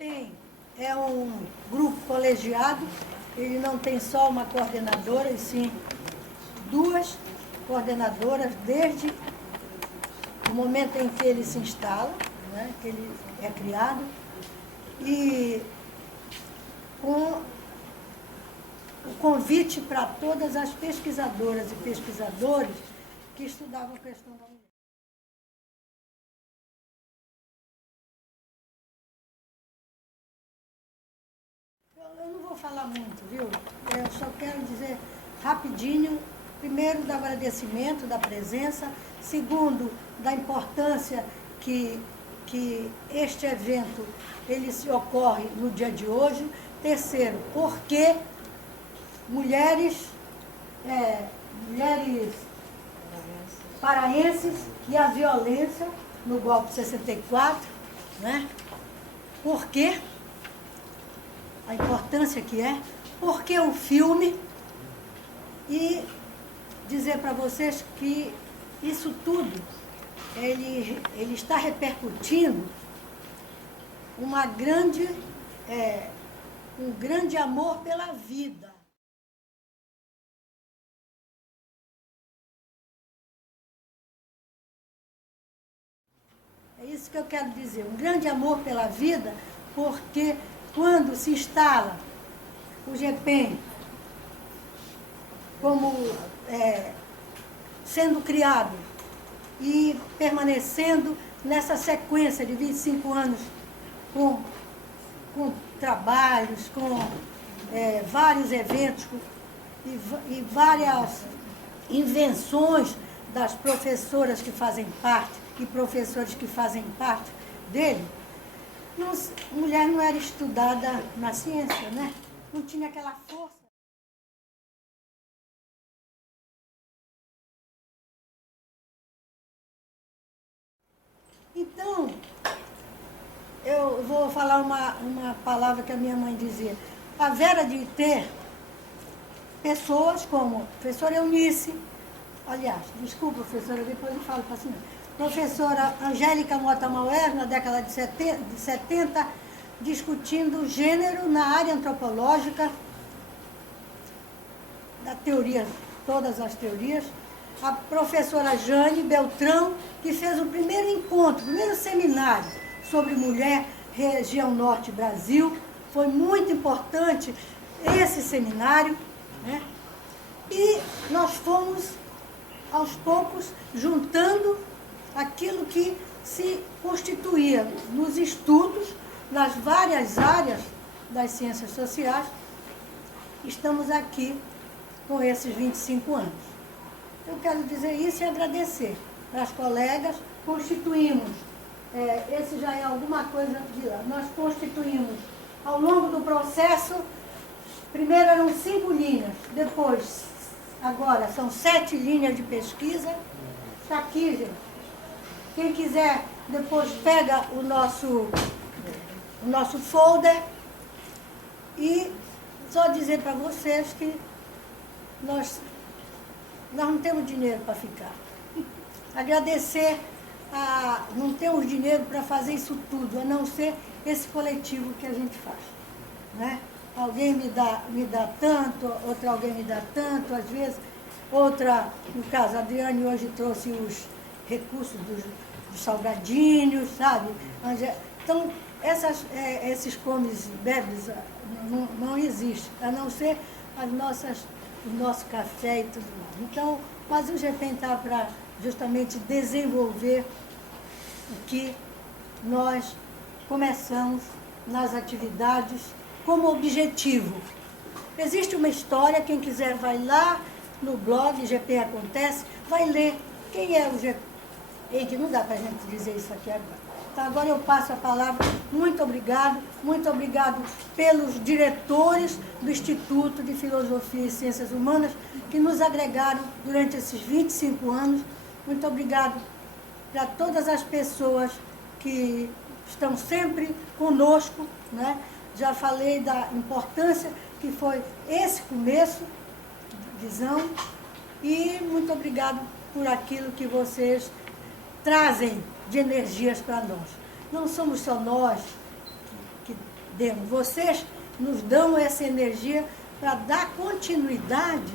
GPEM é um grupo colegiado, ele não tem só uma coordenadora, e sim duas coordenadoras desde o momento em que ele se instala, né, que ele é criado, e com o convite para todas as pesquisadoras e pesquisadores que estudavam a questão da mulher. Eu não vou falar muito, viu? Eu só quero dizer rapidinho, primeiro, do agradecimento, da presença, segundo, da importância que este evento ele se ocorre no dia de hoje, terceiro, porque mulheres paraenses e a violência no golpe 64, né? Por quê? A importância que é, porque o filme, e dizer para vocês que isso tudo, ele está repercutindo um grande amor pela vida. É isso que eu quero dizer, um grande amor pela vida, porque quando se instala o GPEM como sendo criado e permanecendo nessa sequência de 25 anos com trabalhos, com vários eventos e várias invenções das professoras que fazem parte e professores que fazem parte dele, mulher não era estudada na ciência, né? Não tinha aquela força. Então, eu vou falar uma palavra que a minha mãe dizia. A Vera de ter pessoas como a professora Eunice, aliás, desculpa, professora, depois eu falo para a senhora. Professora Angélica Mota Mauer, na década de 70, discutindo gênero na área antropológica, da teoria, todas as teorias. A professora Jane Beltrão, que fez o primeiro encontro, o primeiro seminário sobre mulher, região norte Brasil. Foi muito importante esse seminário, né? E nós fomos, aos poucos, juntando aquilo que se constituía nos estudos, nas várias áreas das ciências sociais. Estamos aqui com esses 25 anos. Eu quero dizer isso e agradecer às colegas. Constituímos, esse já é alguma coisa de lá, nós constituímos ao longo do processo, primeiro eram 5 linhas, depois, agora são 7 linhas de pesquisa. Está aqui, gente. Quem quiser, depois pega o nosso folder. E só dizer para vocês que nós não temos dinheiro para ficar. Agradecer, não temos dinheiro para fazer isso tudo, a não ser esse coletivo que a gente faz, né? Alguém me dá tanto, outra alguém me dá tanto, às vezes, outra, no caso, a Adriane hoje trouxe os recursos dos salgadinhos, sabe? Então, esses comes e bebes não existem, a não ser o nosso café e tudo mais. Então, mas o GPEM está para justamente desenvolver o que nós começamos nas atividades como objetivo. Existe uma história, quem quiser vai lá no blog GPEM Acontece, vai ler quem é o GPEM. Eide, não dá para a gente dizer isso aqui agora. Então, agora eu passo a palavra. Muito obrigado pelos diretores do Instituto de Filosofia e Ciências Humanas que nos agregaram durante esses 25 anos. Muito obrigado para todas as pessoas que estão sempre conosco, né? Já falei da importância que foi esse começo de visão e muito obrigado por aquilo que vocês trazem de energias para nós. Não somos só nós que demos. Vocês nos dão essa energia para dar continuidade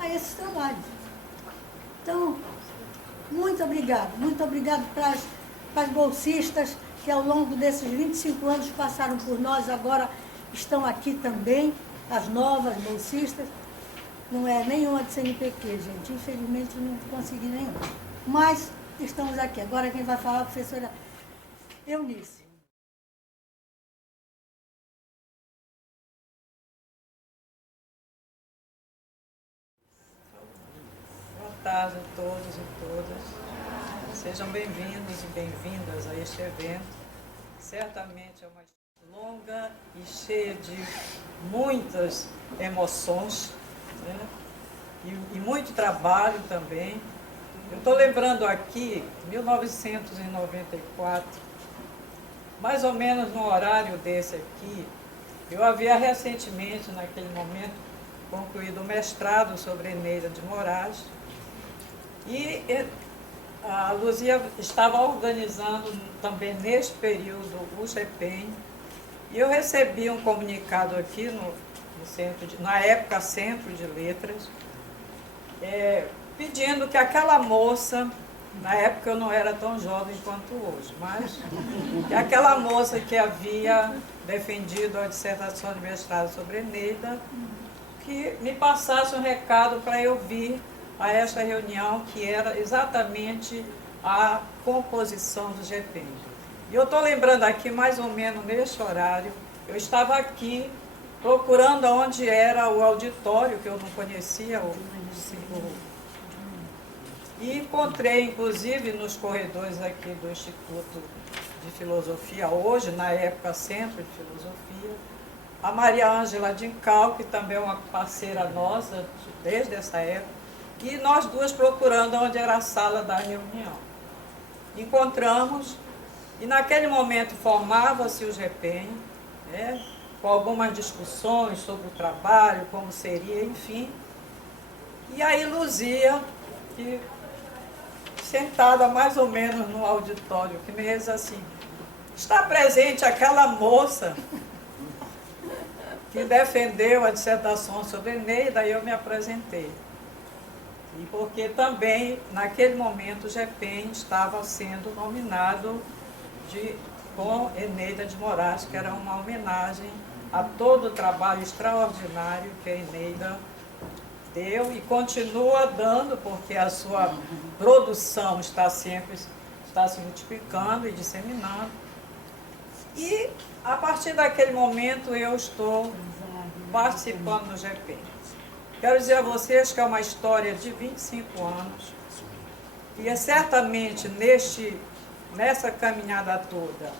a esses trabalhos. Então, muito obrigado para as bolsistas que ao longo desses 25 anos passaram por nós, agora estão aqui também, as novas bolsistas. Não é nenhuma de CNPq, gente, infelizmente não consegui nenhuma. Mas estamos aqui. Agora quem vai falar é a professora Eunice. Boa tarde a todos e todas. Sejam bem-vindos e bem-vindas a este evento. Certamente é uma história longa e cheia de muitas emoções, né? E muito trabalho também. Eu estou lembrando aqui, 1994, mais ou menos no horário desse aqui, eu havia recentemente, naquele momento, concluído o mestrado sobre Eneida de Moraes, e a Luzia estava organizando também neste período o GEPEN, e eu recebi um comunicado aqui no centro na época Centro de Letras, pedindo que aquela moça, na época eu não era tão jovem quanto hoje, mas que aquela moça que havia defendido a dissertação de mestrado sobre Eneida, que me passasse um recado para eu vir a esta reunião, que era exatamente a composição do GEPEN. E eu estou lembrando aqui, mais ou menos nesse horário, eu estava aqui procurando onde era o auditório, que eu não conhecia, e encontrei, inclusive, nos corredores aqui do Instituto de Filosofia, hoje, na época Centro de Filosofia, a Maria Ângela Dincal, que também é uma parceira nossa desde essa época, e nós duas procurando onde era a sala da reunião. Encontramos, e naquele momento formava-se o GEPEN, né, com algumas discussões sobre o trabalho, como seria, enfim. E aí Luzia, que sentada mais ou menos no auditório, que me diz assim, está presente aquela moça que defendeu a dissertação sobre Eneida, e eu me apresentei. E porque também, naquele momento, o GEPEN estava sendo nominado com Eneida de Moraes, que era uma homenagem a todo o trabalho extraordinário que a Eneida deu e continua dando, porque a sua produção está se multiplicando e disseminando. E, a partir daquele momento, eu estou participando do GEPEN. Quero dizer a vocês que é uma história de 25 anos, e é certamente nessa caminhada toda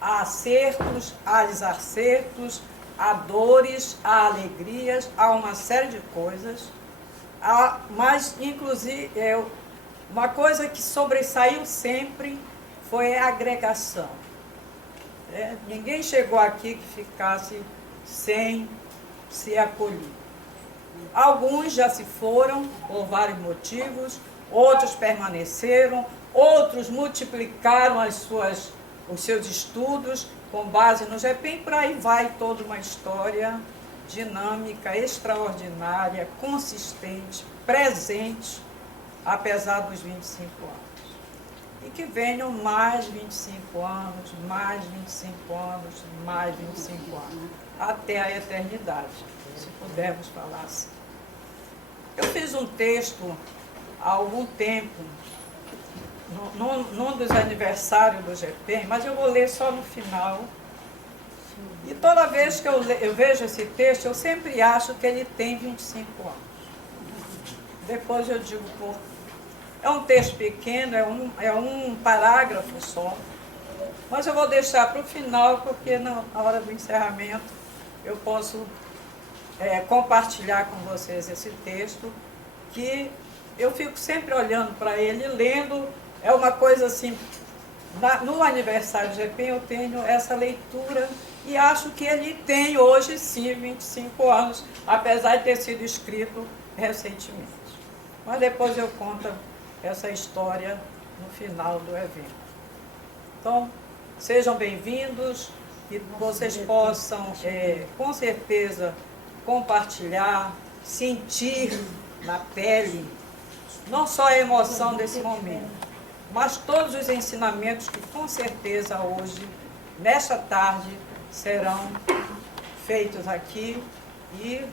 há acertos, há desacertos, há dores, há alegrias, há uma série de coisas, mas, inclusive, uma coisa que sobressaiu sempre foi a agregação. Ninguém chegou aqui que ficasse sem ser acolhido. Alguns já se foram por vários motivos, outros permaneceram, outros multiplicaram os seus estudos com base no GEPEN, por aí vai toda uma história dinâmica, extraordinária, consistente, presente, apesar dos 25 anos. E que venham mais 25 anos, mais 25 anos, mais 25 anos, até a eternidade, se pudermos falar assim. Eu fiz um texto há algum tempo, num dos aniversários do GEPEN, mas eu vou ler só no final. E toda vez que eu vejo esse texto, eu sempre acho que ele tem 25 anos. Depois eu digo, pô, é um texto pequeno, é um parágrafo só, mas eu vou deixar para o final, porque na hora do encerramento eu posso compartilhar com vocês esse texto, que eu fico sempre olhando para ele, lendo. É uma coisa assim, no aniversário do GEPEN eu tenho essa leitura e acho que ele tem hoje sim 25 anos, apesar de ter sido escrito recentemente. Mas depois eu conto essa história no final do evento. Então, sejam bem-vindos que vocês possam, com certeza, compartilhar, sentir na pele, não só a emoção desse momento, mas todos os ensinamentos que, com certeza, hoje, nesta tarde, serão feitos aqui e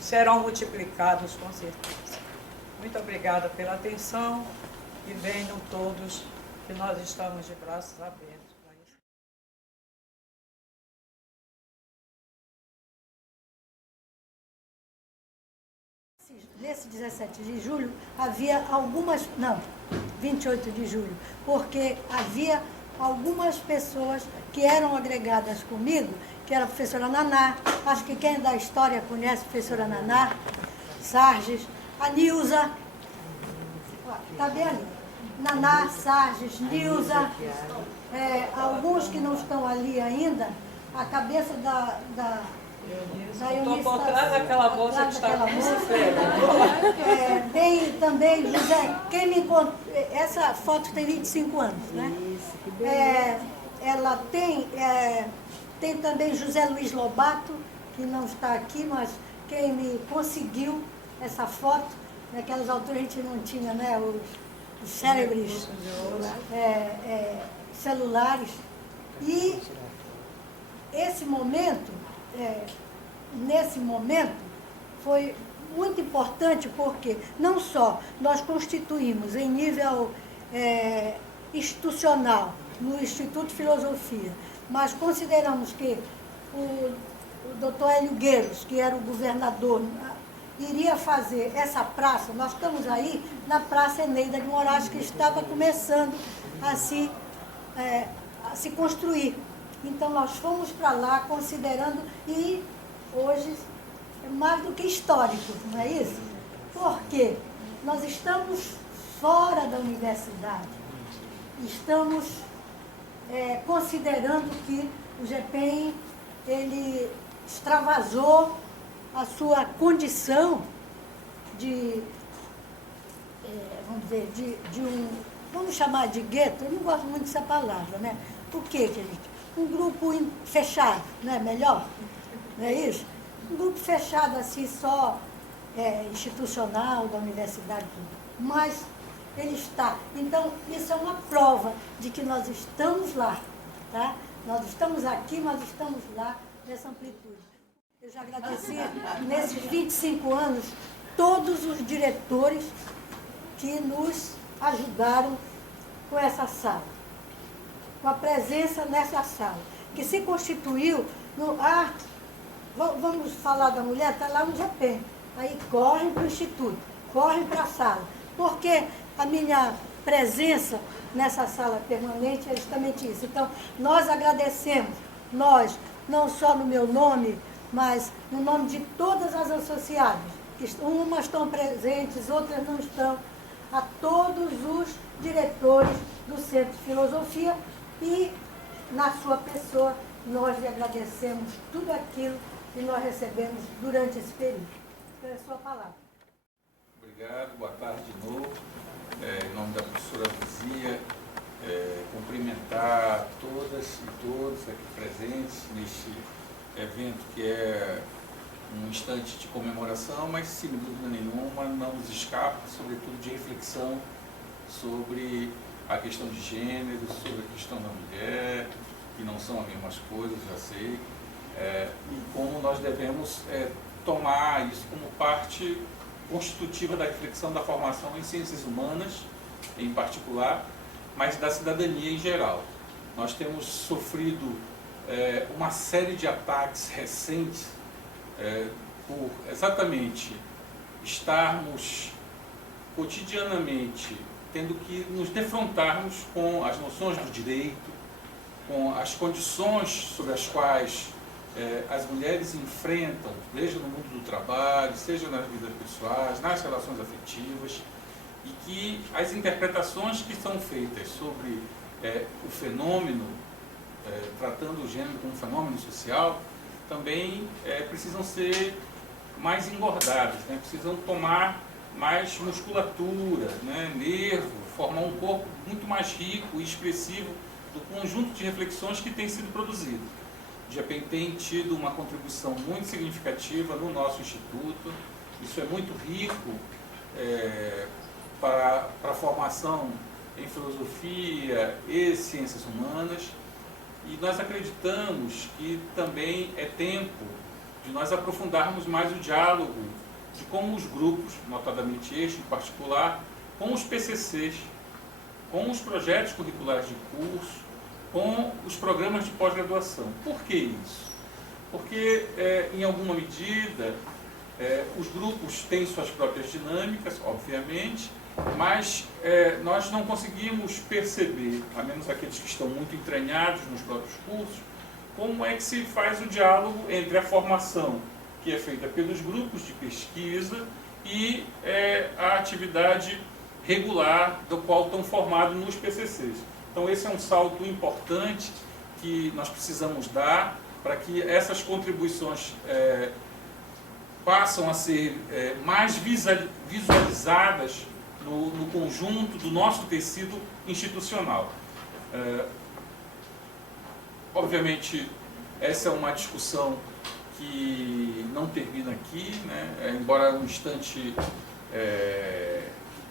serão multiplicados, com certeza. Muito obrigada pela atenção e venham todos, que nós estamos de braços abertos. Nesse 17 de julho, havia algumas, não, 28 de julho, porque havia algumas pessoas que eram agregadas comigo, que era a professora Naná, acho que quem da história conhece a professora Naná, Sarges, a Nilza, está bem ali, Naná, Sarges, Nilza, alguns que não estão ali ainda, a cabeça da Estou por trás daquela moça que está com bicicleta. Tem também José, quem me encontrou, essa foto tem 25 anos, né? Isso, que beleza. Ela tem também José Luiz Lobato, que não está aqui, mas quem me conseguiu essa foto, naquelas alturas a gente não tinha, né, os cérebros celulares. E esse momento, nesse momento, foi muito importante porque não só nós constituímos em nível institucional, no Instituto de Filosofia, mas consideramos que o doutor Hélio Gueiros, que era o governador, iria fazer essa praça. Nós estamos aí na Praça Eneida de Moraes, que estava começando a se construir. Então, nós fomos para lá considerando, e hoje é mais do que histórico, não é isso? Porque nós estamos fora da universidade, estamos considerando que o GPEM, ele extravasou a sua condição de, vamos dizer, vamos chamar de gueto, eu não gosto muito dessa palavra, né? Por quê, gente? Um grupo fechado, não é melhor? Não é isso? Um grupo fechado assim, só institucional, da universidade, tudo. Mas ele está. Então, isso é uma prova de que nós estamos lá, tá? Nós estamos aqui, nós estamos lá, nessa amplitude. Eu já agradeci, nesses 25 anos, todos os diretores que nos ajudaram com essa sala, com a presença nessa sala, que se constituiu vamos falar da mulher, está lá no GPEM, aí correm para o Instituto, correm para a sala, porque a minha presença nessa sala permanente é justamente isso. Então, nós agradecemos, nós, não só no meu nome, mas no nome de todas as associadas, que umas estão presentes, outras não estão, a todos os diretores do Centro de Filosofia, e na sua pessoa nós lhe agradecemos tudo aquilo que nós recebemos durante esse período. Então, é a sua palavra. Obrigado, boa tarde de novo. Em nome da professora Luzia, cumprimentar todas e todos aqui presentes neste evento que é um instante de comemoração, mas sem dúvida nenhuma não nos escapa, sobretudo de reflexão sobre a questão de gênero, sobre a questão da mulher, que não são as mesmas coisas, já sei, e como nós devemos tomar isso como parte constitutiva da reflexão da formação em ciências humanas, em particular, mas da cidadania em geral. Nós temos sofrido uma série de ataques recentes por exatamente estarmos cotidianamente tendo que nos defrontarmos com as noções do direito, com as condições sobre as quais as mulheres enfrentam, seja no mundo do trabalho, seja nas vidas pessoais, nas relações afetivas, e que as interpretações que são feitas sobre o fenômeno, tratando o gênero como um fenômeno social, também precisam ser mais engordadas, né? Precisam tomar mais musculatura, né? Nervo, formar um corpo muito mais rico e expressivo do conjunto de reflexões que tem sido produzido. O GEPEN tem tido uma contribuição muito significativa no nosso instituto, isso é muito rico para a formação em filosofia e ciências humanas, e nós acreditamos que também é tempo de nós aprofundarmos mais o diálogo de como os grupos, notadamente este em particular, com os PCCs, com os projetos curriculares de curso, com os programas de pós-graduação. Por que isso? Porque, em alguma medida, os grupos têm suas próprias dinâmicas, obviamente, mas nós não conseguimos perceber, a menos aqueles que estão muito entranhados nos próprios cursos, como é que se faz o diálogo entre a formação que é feita pelos grupos de pesquisa e a atividade regular do qual estão formados nos PCCs. Então esse é um salto importante que nós precisamos dar para que essas contribuições passam a ser mais visualizadas no conjunto do nosso tecido institucional. Obviamente, essa é uma discussão que não termina aqui, né? Embora um instante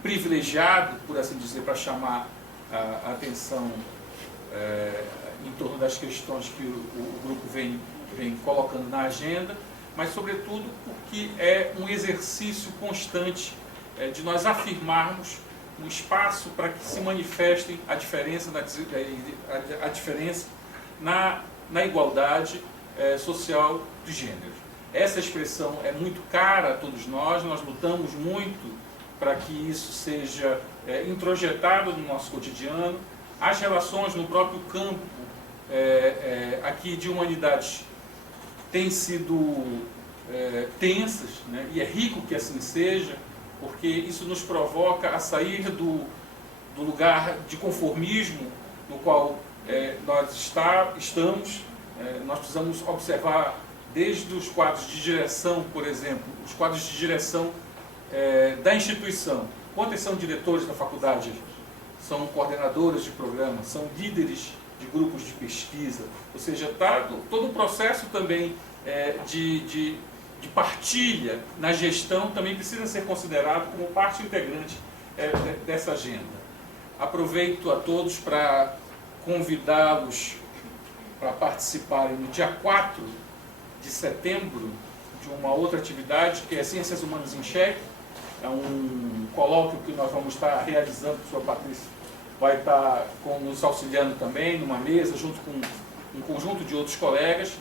privilegiado, por assim dizer, para chamar a atenção em torno das questões que o grupo vem colocando na agenda, mas, sobretudo, porque é um exercício constante de nós afirmarmos um espaço para que se manifestem a diferença na igualdade social de gênero. Essa expressão é muito cara a todos nós lutamos muito para que isso seja introjetado no nosso cotidiano. As relações no próprio campo aqui de humanidades têm sido tensas, né? E é rico que assim seja, porque isso nos provoca a sair do lugar de conformismo no qual nós estamos. Nós precisamos observar desde os quadros de direção, por exemplo, os quadros de direção da instituição. Quantos são diretores da faculdade? São coordenadoras de programa, são líderes de grupos de pesquisa, ou seja, todo o processo também de partilha na gestão também precisa ser considerado como parte integrante dessa agenda. Aproveito a todos para convidá-los para participarem no dia 4 de setembro de uma outra atividade que é Ciências Humanas em Xeque. É um colóquio que nós vamos estar realizando, a professora Patrícia vai estar nos auxiliando também numa mesa, junto com um conjunto de outros colegas,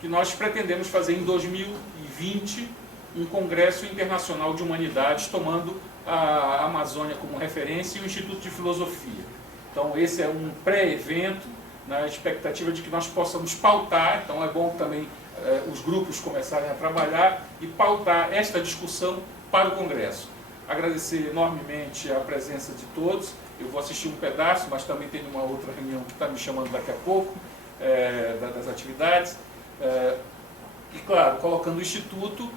que nós pretendemos fazer em 2020 um congresso internacional de humanidades, tomando a Amazônia como referência e o Instituto de Filosofia. Então esse é um pré-evento, na expectativa de que nós possamos pautar, então é bom também os grupos começarem a trabalhar e pautar esta discussão para o Congresso. Agradecer enormemente a presença de todos. Eu vou assistir um pedaço, mas também tem uma outra reunião que está me chamando daqui a pouco, das atividades. E, claro, colocando o Instituto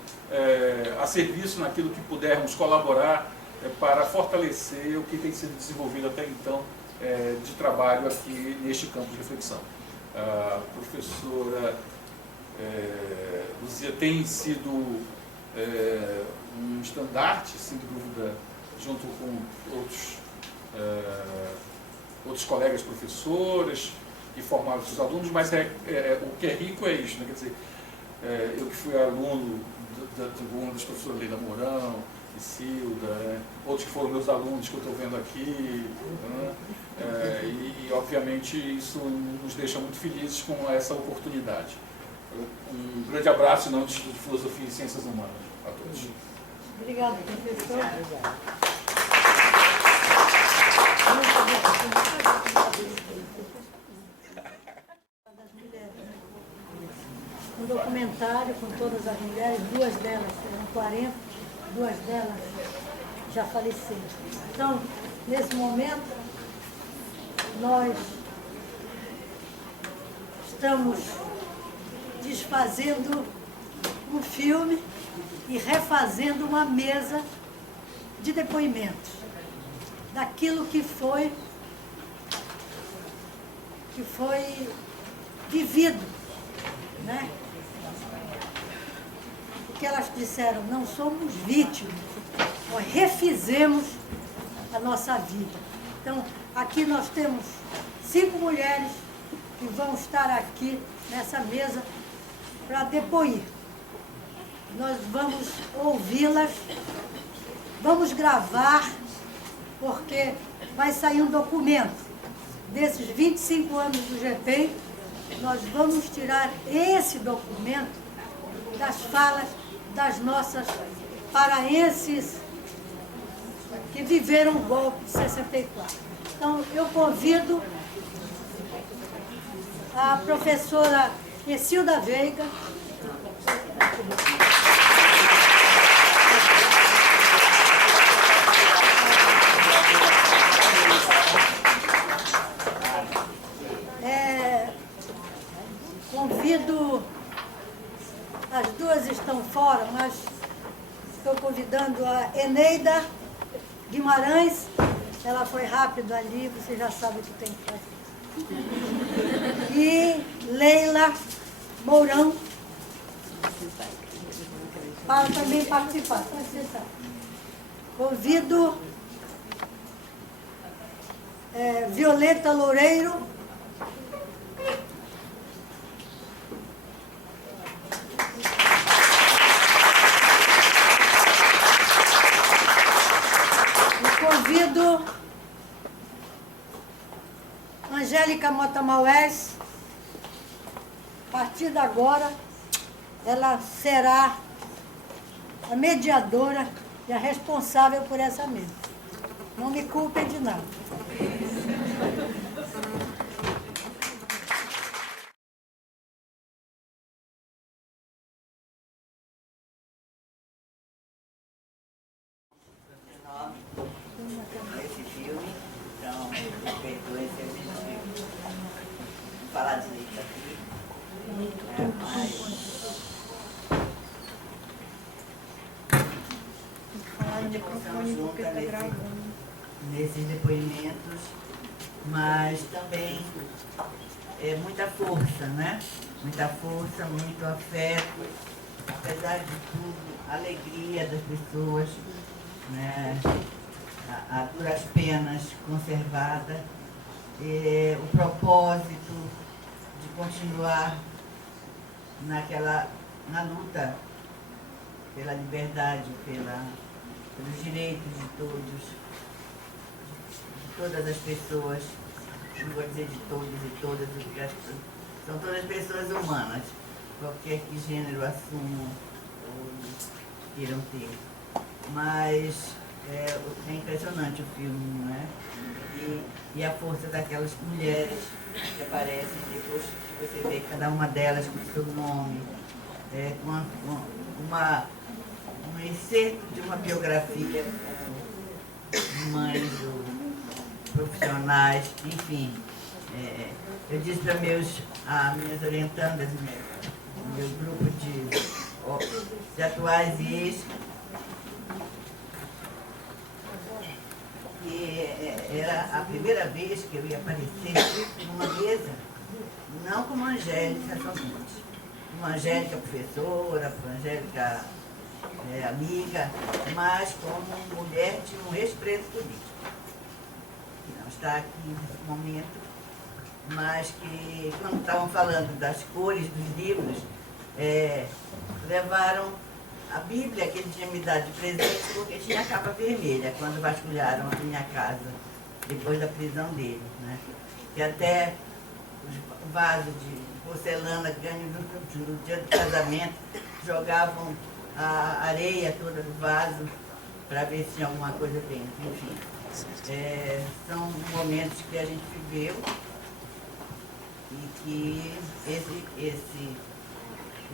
a serviço naquilo que pudermos colaborar para fortalecer o que tem sido desenvolvido até então de trabalho aqui neste campo de reflexão. A professora Luzia tem sido um estandarte, sem dúvida, junto com outros colegas professores que formaram os alunos, mas o que é rico é isso, né? Quer dizer, eu que fui aluno das professoras Leila Mourão, Isilda, outros que foram meus alunos que eu estou vendo aqui, né? E obviamente isso nos deixa muito felizes com essa oportunidade. Um grande abraço em nome do Instituto de Filosofia e Ciências Humanas a todos. Obrigada, professor. Um documentário com todas as mulheres, duas delas, eram 40, duas delas já faleceram. Então, nesse momento, nós estamos desfazendo um filme e refazendo uma mesa de depoimentos daquilo que foi que foi vivido, né? Porque elas disseram, não somos vítimas, nós refizemos a nossa vida. Então, aqui nós temos 5 mulheres que vão estar aqui nessa mesa para depoir. Nós vamos ouvi-las, vamos gravar, porque vai sair um documento desses 25 anos do GPEM. Nós vamos tirar esse documento das falas das nossas paraenses que viveram o golpe de 64. Então, eu convido a professora Essilda Veiga, convido, as duas estão fora, mas estou convidando a Eneida Guimarães, ela foi rápido ali, você já sabe o que tem que fazer. E Leila Mourão, para também participar. Convido Violeta Loureiro, convido Angélica Mota Maués. A partir de agora, ela será a mediadora e a responsável por essa mesa. Não me culpem de nada. Esse filme, então, perdoe se a gente não falar direito aqui, mas nesses depoimentos, mas também muita força, né? Muita força, muito afeto, apesar de tudo, a alegria das pessoas, né? A duras penas conservada, o propósito de continuar na luta pela liberdade, pelos direitos de todas as pessoas, não vou dizer de todos e todas, porque são todas pessoas humanas, qualquer que gênero assumam ou queiram ter. Mas é impressionante o filme, não é? E a força daquelas mulheres que aparecem depois que você vê cada uma delas com o seu nome, um excerto de uma biografia, mães, profissionais, enfim. Eu disse para minhas orientandas, meu grupo de atuais e ex, que era a primeira vez que eu ia aparecer numa mesa, não como Angélica somente, como Angélica professora, como Angélica amiga, mas como mulher de um ex-preso político, que não está aqui nesse momento, mas que, quando estavam falando das cores dos livros, levaram a Bíblia que ele tinha me dado de presente, porque tinha capa vermelha, quando vasculharam a minha casa, depois da prisão dele, né? Que até o vaso de porcelana ganho no dia do casamento, jogavam a areia toda do vaso para ver se tinha alguma coisa dentro. Enfim, são momentos que a gente viveu e que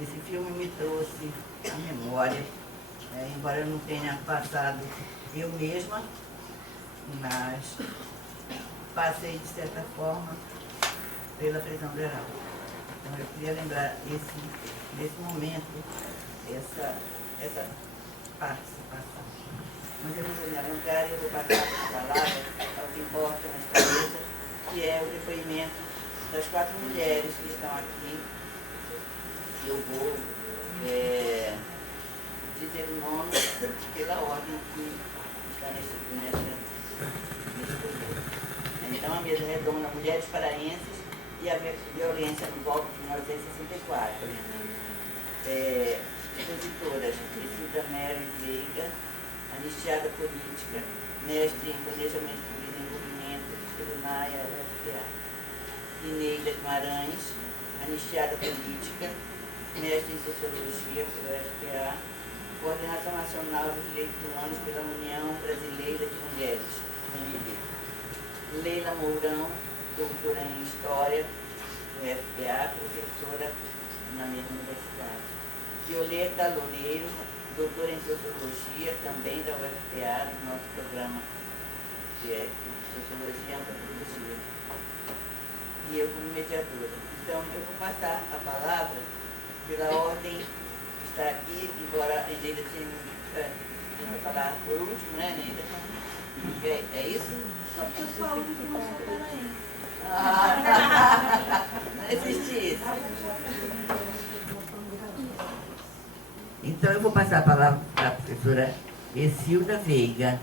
esse filme me trouxe à memória, embora eu não tenha passado eu mesma, mas passei, de certa forma, pela prisão geral. Então eu queria lembrar desse momento, essa participação. Mas eu não vou me alongar, eu vou passar a palavra ao que importa nesta mesa, que é o depoimento das 4 mulheres que estão aqui, eu vou dizer o nome pela ordem que está nesse programa. Então, a mesa redonda Mulheres Paraenses e a Violência no Golpe de 1964. Expositoras: Priscila Mary Veiga, anistiada política, mestre em planejamento de desenvolvimento, Serunaia, UFPA. Ineida Guimarães, anistiada política, mestre em sociologia pela UFPA, Coordenação Nacional dos Direitos Humanos pela União Brasileira de Mulheres, UNB. Leila Mourão, doutora em História, UFPA, professora na mesma universidade. Violeta Loureiro, doutora em Sociologia, também da UFPA, do nosso programa que é Sociologia e Antropologia. E eu como mediadora. Então, eu vou passar a palavra pela ordem que está aqui, embora a Neida tenha falar por último, né, Neida? É isso? Só porque eu sou a única que não sou paraense. Não existe isso. Então, eu vou passar a palavra para a professora Escilda Veiga.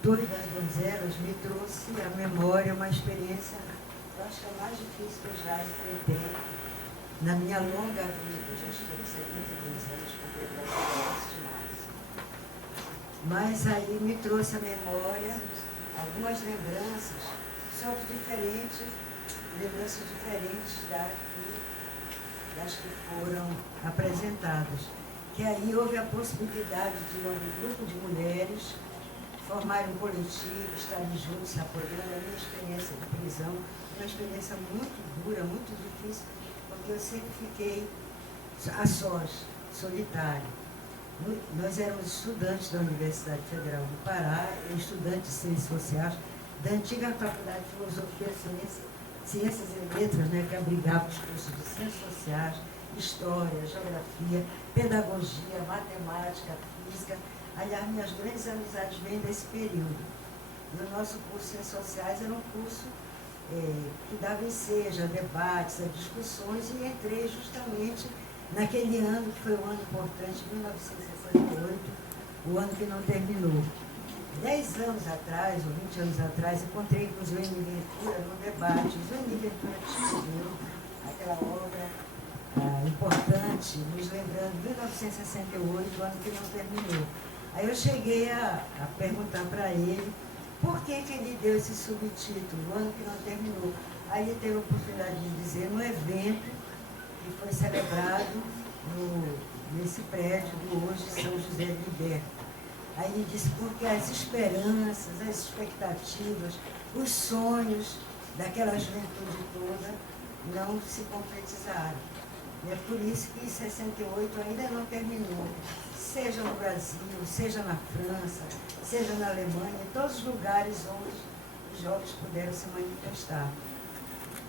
Torre das Donzelas me trouxe à memória uma experiência, eu acho que é a mais difícil que eu já enfrentei na minha longa vida. Já estou com 72 anos, completamente de março. Mas aí me trouxe à memória algumas lembranças, só que diferentes, lembranças diferentes das que foram apresentadas. Que aí houve a possibilidade de um grupo de mulheres formarem um coletivo, estarem juntos, se apoiando. A minha experiência de prisão foi uma experiência muito dura, muito difícil, porque eu sempre fiquei a sós, solitária. Nós éramos estudantes da Universidade Federal do Pará, estudantes de Ciências Sociais, da antiga Faculdade de Filosofia, Ciências e Letras, né, que abrigava os cursos de Ciências Sociais, História, Geografia, Pedagogia, Matemática, Física. Aliás, minhas grandes amizades vêm desse período. E o nosso curso de Ciências Sociais era um curso que dava ensejo a debates, a discussões, e entrei justamente naquele ano que foi um ano importante, 1968, o ano que não terminou. 10 anos atrás, ou 20 anos atrás, encontrei com o Zoe Ventura num debate. O Zoe Ventura escreveu aquela obra importante, nos lembrando, 1968, o ano que não terminou. Aí eu cheguei a perguntar para ele por que ele deu esse subtítulo, o ano que não terminou. Aí ele teve a oportunidade de dizer no evento que foi celebrado nesse prédio do hoje São José de Liberta. Aí ele disse porque as esperanças, as expectativas, os sonhos daquela juventude toda não se concretizaram. E é por isso que 68 ainda não terminou. Seja no Brasil, seja na França, seja na Alemanha, em todos os lugares onde os jovens puderam se manifestar.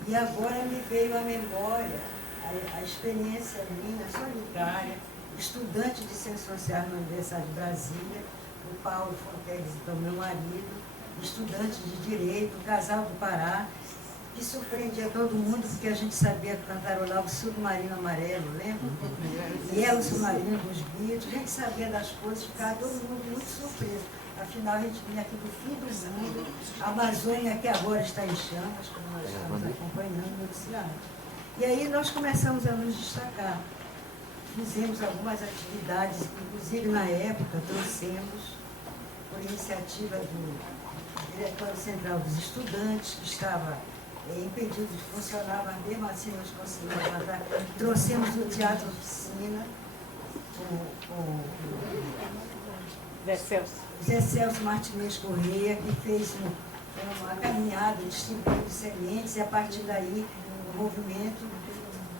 E agora me veio à memória a experiência minha, solitária, estudante de Ciências Sociais na Universidade de Brasília, o Paulo Fonteles, então meu marido, estudante de Direito, casal do Pará, que surpreendia todo mundo, porque a gente sabia cantarolar o Submarino Amarelo, lembra? E é o Submarino dos Beatles, a gente sabia das coisas, ficava todo mundo muito surpreso. Afinal, a gente vinha aqui do fim do mundo, a Amazônia que agora está em chamas, como nós estamos acompanhando no noticiário. E aí nós começamos a nos destacar. Fizemos algumas atividades, inclusive na época trouxemos, por iniciativa do Diretório Central dos Estudantes, que estava impedido de funcionar, mas mesmo assim nós conseguimos levantar. Trouxemos o Teatro Oficina, o Zé Celso Martinez Corrêa, que fez uma caminhada distribuindo sementes, e a partir daí o movimento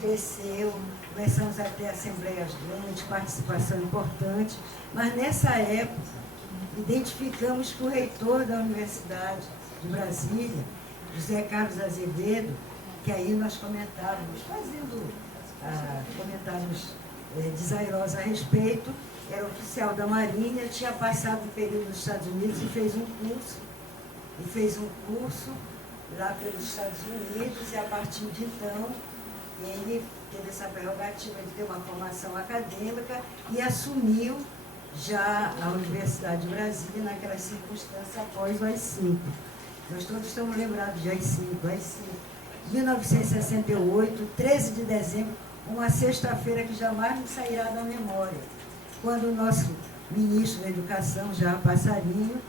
cresceu, começamos a ter assembleias grandes, participação importante, mas nessa época identificamos que o reitor da Universidade de Brasília, José Carlos Azevedo, que aí nós comentávamos, fazendo comentários desairosos a respeito, era oficial da Marinha, tinha passado o período nos Estados Unidos e fez um curso lá pelos Estados Unidos, e a partir de então ele teve essa prerrogativa de ter uma formação acadêmica e assumiu já a Universidade de Brasília naquelas circunstâncias após o AI-5. Nós todos estamos lembrados de AI-5. 1968, 13 de dezembro, uma sexta-feira que jamais me sairá da memória, quando o nosso ministro da Educação, já Passarinho,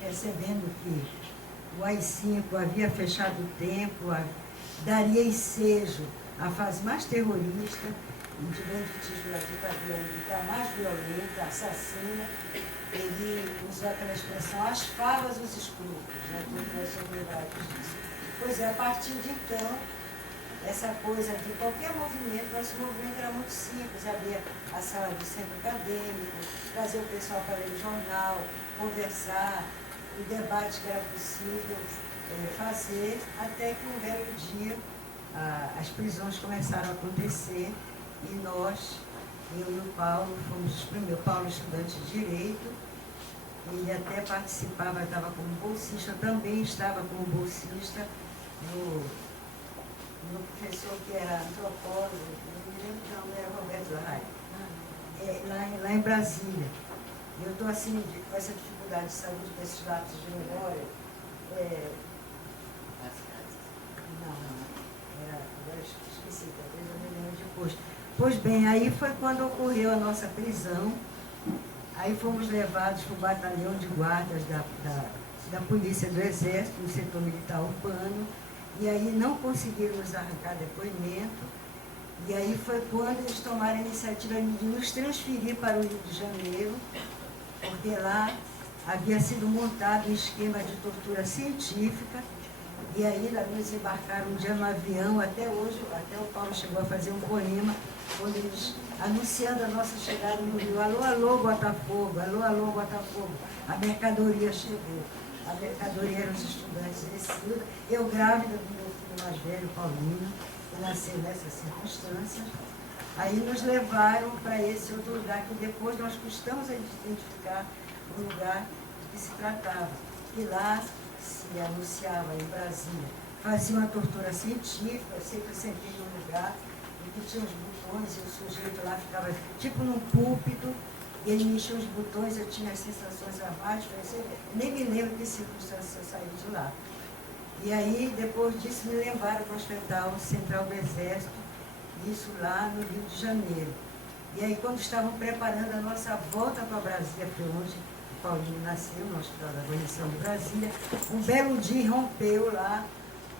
percebendo que o AI-5 havia fechado o tempo, daria ensejo à fase mais terrorista, de banditismo da ditadura militar mais violenta, assassina, ele usou aquela expressão, as favas, os escrúpulos, né? Todos nós somos lembrados disso. Pois é, a partir de então, essa coisa de qualquer movimento, nosso movimento era muito simples, abrir a sala do centro acadêmico, trazer o pessoal para ler o jornal, conversar, o debate que era possível fazer, até que um belo dia as prisões começaram a acontecer e nós, eu e o Paulo, fomos os primeiros. O Paulo, estudante de Direito, ele até participava, estava como bolsista, também estava como bolsista no professor que era antropólogo, não me lembro não, era Roberto Rai, lá em Brasília. Eu estou assim, com essa dificuldade de saúde, com esses lapsos de memória. Agora esqueci, talvez eu me lembro depois. Pois bem, aí foi quando ocorreu a nossa prisão. Aí fomos levados para o batalhão de guardas da Polícia do Exército, no setor militar urbano, e aí não conseguiram nos arrancar depoimento. E aí foi quando eles tomaram a iniciativa de nos transferir para o Rio de Janeiro, porque lá havia sido montado um esquema de tortura científica, e aí nos embarcaram um dia no avião, até hoje, até o Paulo chegou a fazer um poema, quando eles, anunciando a nossa chegada no Rio, alô, alô, Botafogo, alô, alô, Botafogo, a mercadoria chegou. A mercadoria eram os estudantes descidos, eu grávida do meu filho mais velho, Paulinho, que nasceu nessas circunstâncias. Aí nos levaram para esse outro lugar, que depois nós custamos a identificar o lugar de que se tratava. Que lá se anunciava em Brasília, fazia uma tortura científica, eu sempre sentei num lugar em que tinha os botões e o sujeito lá ficava tipo num púlpito, e ele mexia os botões, eu tinha as sensações a mais, nem me lembro que circunstância eu saí de lá. E aí, depois disso, me levaram para o Hospital Central do Exército, isso lá no Rio de Janeiro. E aí, quando estavam preparando a nossa volta para Brasília, foi onde o Paulinho nasceu, no Hospital da Guarnição de Brasília, um belo dia rompeu lá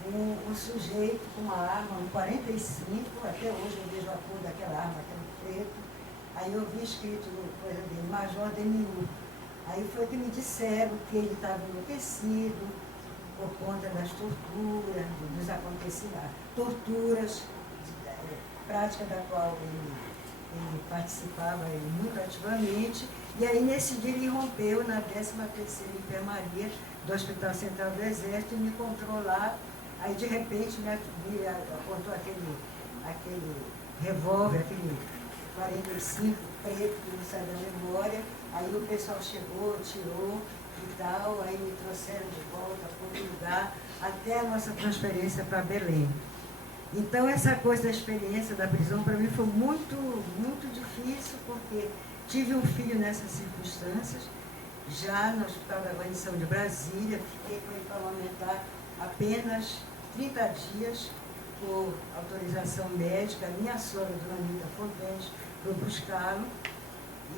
um sujeito com uma arma, um 45, até hoje eu vejo a cor daquela arma, aquele preto. Aí eu vi escrito no coisa dele, Major Demiú. Aí foi que me disseram que ele estava enlouquecido por conta das torturas, dos acontecimentos, torturas, prática da qual ele participava muito ativamente. E aí nesse dia ele rompeu na 13ª Enfermaria do Hospital Central do Exército e me encontrou lá. Aí de repente me apontou aquele revólver, aquele 45 preto que não sai da memória. Aí o pessoal chegou, tirou e tal, aí me trouxeram de volta para outro lugar, até a nossa transferência para Belém. Então essa coisa da experiência da prisão para mim foi muito, muito difícil, porque tive um filho nessas circunstâncias, já no Hospital da Guarnição de Brasília, fiquei com ele para amamentar apenas 30 dias, por autorização médica. Minha sogra, Dona Anita Fontes, foi buscá-lo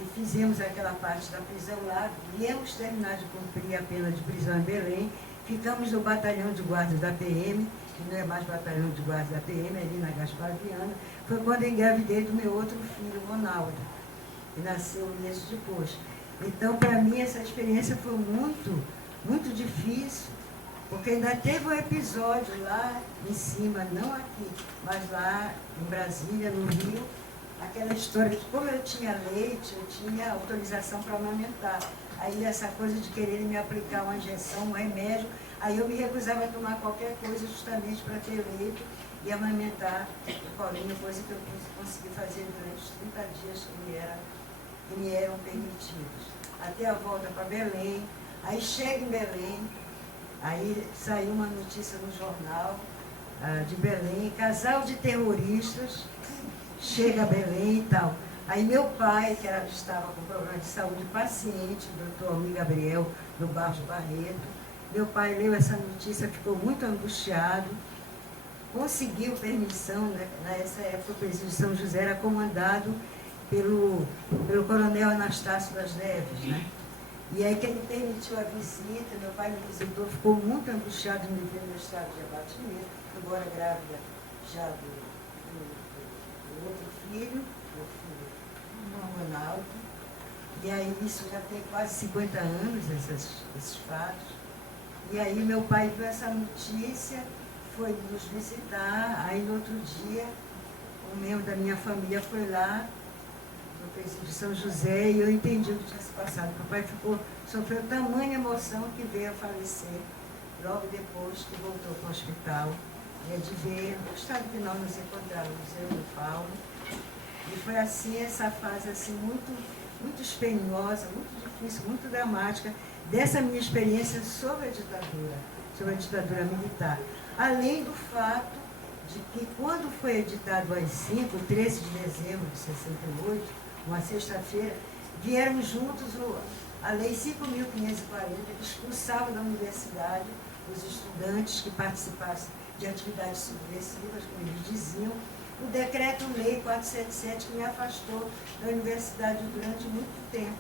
e fizemos aquela parte da prisão lá, viemos terminar de cumprir a pena de prisão em Belém, ficamos no batalhão de guardas da PM, que não é mais batalhão de guardas da PM, ali na Gaspar Viana. Foi quando eu engravidei do meu outro filho, Ronaldo, que nasceu um mês depois. Então, para mim, essa experiência foi muito, muito difícil, porque ainda teve um episódio lá em cima, não aqui, mas lá em Brasília, no Rio, aquela história que, como eu tinha leite, eu tinha autorização para amamentar. Aí essa coisa de querer me aplicar uma injeção, um remédio, aí eu me recusava a tomar qualquer coisa justamente para ter leite e amamentar o Paulinho, coisa que eu consegui fazer durante os 30 dias que ele era que me eram permitidos. Até a volta para Belém, aí chego em Belém, aí saiu uma notícia no jornal de Belém, casal de terroristas chega a Belém e tal. Aí meu pai, que estava com problema de saúde, paciente, o doutor Almir Gabriel, do Barros Barreto, meu pai leu essa notícia, ficou muito angustiado, conseguiu permissão, né? Nessa época o presídio de São José era comandado pelo coronel Anastácio das Neves, né? E aí que ele permitiu a visita, meu pai me visitou, ficou muito angustiado em me ver no estado de abatimento, embora grávida já do outro filho, meu filho Ronaldo. E aí isso já tem quase 50 anos, esses fatos. E aí meu pai viu essa notícia, foi nos visitar, aí no outro dia um membro da minha família foi lá no presídio de São José e eu entendi o que tinha se passado. Papai sofreu tamanha emoção que veio a falecer logo depois que voltou para o hospital. De ver no estado final nos encontrávamos, eu e o Paulo. E foi assim, essa fase assim, muito espinhosa, muito difícil, muito dramática, dessa minha experiência sobre a ditadura militar. Além do fato de que quando foi editado o AI-5, 13 de dezembro de 68, uma sexta-feira, vieram juntos a Lei 5.540, que expulsava da universidade os estudantes que participassem de atividades subversivas, como eles diziam, o decreto-lei 477, que me afastou da universidade durante muito tempo.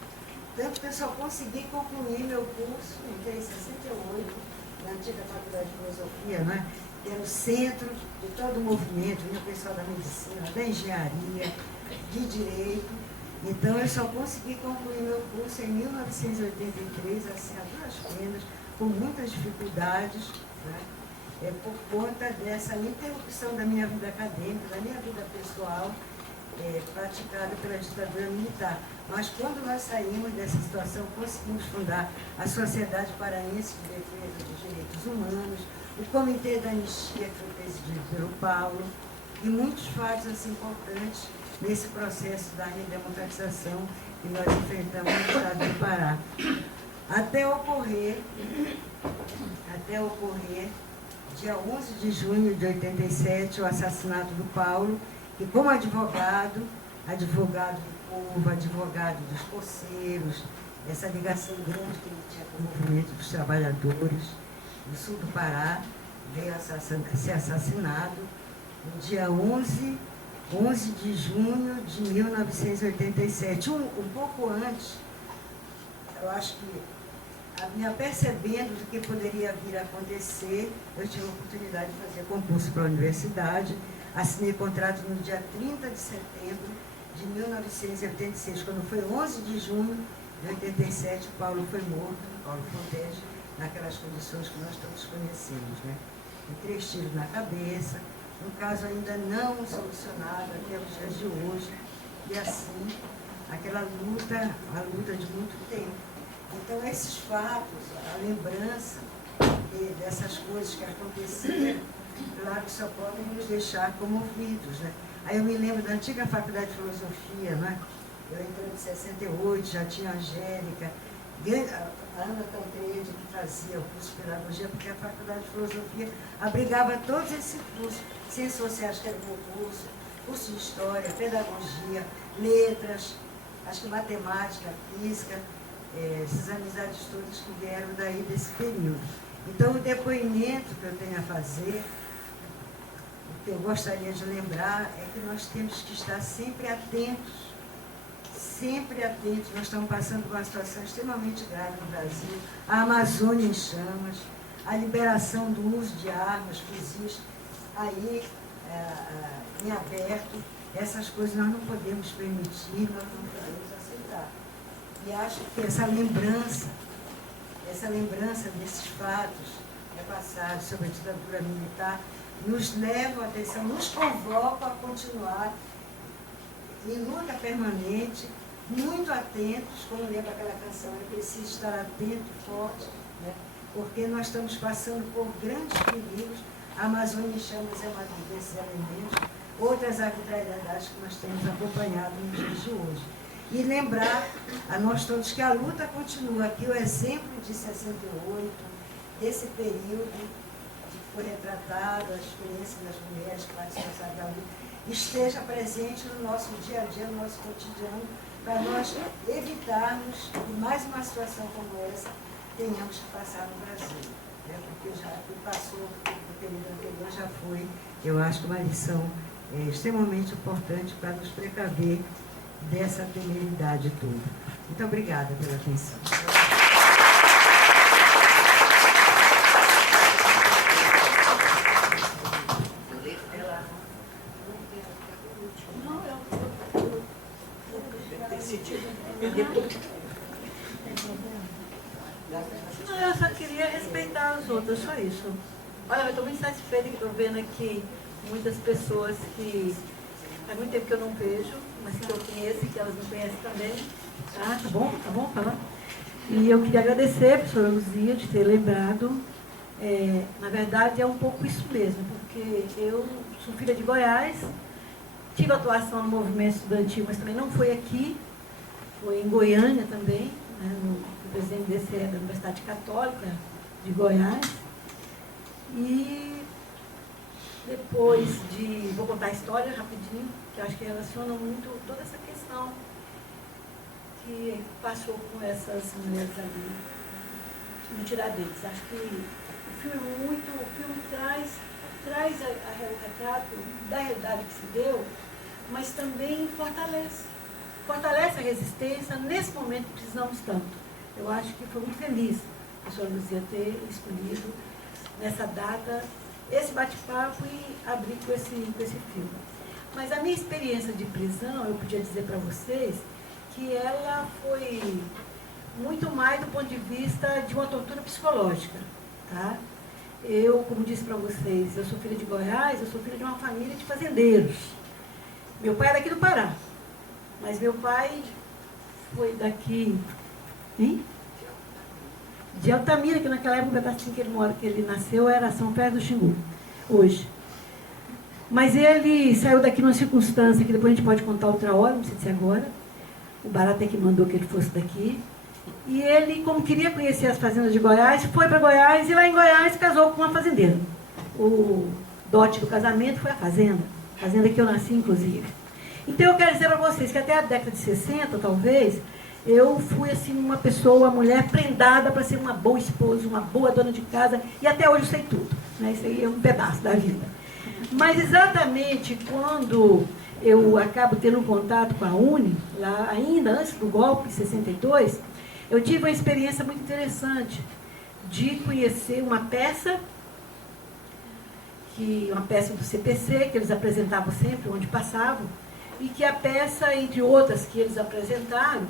Tanto que eu só consegui concluir meu curso, entrei em 68, na antiga Faculdade de Filosofia, né? Que era o centro de todo o movimento, vinha o pessoal da medicina, da engenharia, de direito. Então, eu só consegui concluir meu curso em 1983, assim, a duras penas, com muitas dificuldades, né? Por conta dessa interrupção da minha vida acadêmica, da minha vida pessoal, praticada pela ditadura militar. Mas quando nós saímos dessa situação, conseguimos fundar a Sociedade Paraense de Defesa dos Direitos Humanos, o Comitê da Anistia, que foi presidido pelo Paulo, e muitos fatos assim, importantes nesse processo da redemocratização que nós enfrentamos no estado do Pará. Até ocorrer, dia 11 de junho de 87, o assassinato do Paulo, que como advogado do povo, advogado dos poceiros, essa ligação grande que ele tinha com o movimento dos trabalhadores do sul do Pará, veio a ser assassinado no dia 11 de junho de 1987. Um pouco antes, eu acho que, me apercebendo do que poderia vir a acontecer, eu tive a oportunidade de fazer concurso para a universidade, assinei contrato no dia 30 de setembro de 1986, quando foi 11 de junho de 87, o Paulo foi morto, Paulo Fontes, naquelas condições que nós todos conhecemos, né? Com 3 tiros na cabeça, um caso ainda não solucionado até os dias de hoje, e assim, aquela luta, a luta de muito tempo. Então, esses fatos, a lembrança dessas coisas que aconteciam, claro que só podem nos deixar comovidos, né? Aí eu me lembro da antiga Faculdade de Filosofia, né? Eu entrei em 68, já tinha a Angélica, a Ana Tancredi, que fazia o curso de Pedagogia, porque a Faculdade de Filosofia abrigava todos esses cursos, Ciências Sociais, que era o meu curso de História, Pedagogia, Letras, acho que Matemática, Física, essas amizades todas que vieram daí desse período. Então, o depoimento que eu tenho a fazer, o que eu gostaria de lembrar, é que nós temos que estar sempre atentos. Nós estamos passando por uma situação extremamente grave no Brasil, a Amazônia em chamas, a liberação do uso de armas, fuzis, aí em aberto, essas coisas nós não podemos permitir, nós não podemos aceitar. E acho que essa lembrança desses fatos passados sobre a ditadura militar nos leva a atenção, nos convoca a continuar em luta permanente, muito atentos, como lembra aquela canção, é preciso estar atento e forte, né? Porque nós estamos passando por grandes perigos. A Amazônia em chamas é uma desses elementos, outras arbitrariedades que nós temos acompanhado nos dias de hoje. E lembrar a nós todos que a luta continua aqui, o exemplo de 68, desse período que foi retratado, a experiência das mulheres que participaram da luta, esteja presente no nosso dia a dia, no nosso cotidiano, para nós evitarmos que mais uma situação como essa tenhamos que passar no Brasil. Porque já o que passou no período anterior já foi, eu acho, uma lição extremamente importante para nos precaver dessa temeridade toda. Muito obrigada pela atenção. Não, eu só queria respeitar as outras, só isso. Olha, eu estou muito satisfeita que estou vendo aqui muitas pessoas que há muito tempo que eu não vejo, mas que eu conheço e que elas me conhecem também. Tá bom, falar. E eu queria agradecer a professora Luzia de ter lembrado. Na verdade, é um pouco isso mesmo, porque eu sou filha de Goiás, tive atuação no movimento estudantil, mas também não foi aqui, foi em Goiânia também, né, no presidente do DCE da Universidade Católica de Goiás. E depois de... Vou contar a história rapidinho, que eu acho que relaciona muito toda essa questão que passou com essas mulheres ali no Tiradentes. Acho que o filme traz o retrato da realidade que se deu, mas também fortalece a resistência nesse momento que precisamos tanto. Eu acho que foi muito feliz a professora Luzia ter escolhido nessa data esse bate-papo e abrir com esse filme. Mas a minha experiência de prisão, eu podia dizer para vocês que ela foi muito mais do ponto de vista de uma tortura psicológica, tá? Eu, como disse para vocês, eu sou filha de Goiás, eu sou filha de uma família de fazendeiros. Meu pai é daqui do Pará, mas meu pai foi daqui, hein? De Altamira, que naquela época, o pedacinho que ele nasceu era São Pedro do Xingu, hoje. Mas ele saiu daqui numa circunstância que depois a gente pode contar outra hora, não sei se é agora. O Barata é que mandou que ele fosse daqui. E ele, como queria conhecer as fazendas de Goiás, foi para Goiás e lá em Goiás casou com uma fazendeira. O dote do casamento foi a fazenda que eu nasci, inclusive. Então eu quero dizer para vocês que até a década de 60, talvez, eu fui assim uma pessoa, uma mulher prendada para ser uma boa esposa, uma boa dona de casa, e até hoje eu sei tudo, né? Isso aí é um pedaço da vida. Mas exatamente quando eu acabo tendo um contato com a UNE, lá ainda antes do golpe, em 62, eu tive uma experiência muito interessante de conhecer uma peça do CPC, que eles apresentavam sempre, onde passavam, e que a peça, entre outras que eles apresentaram,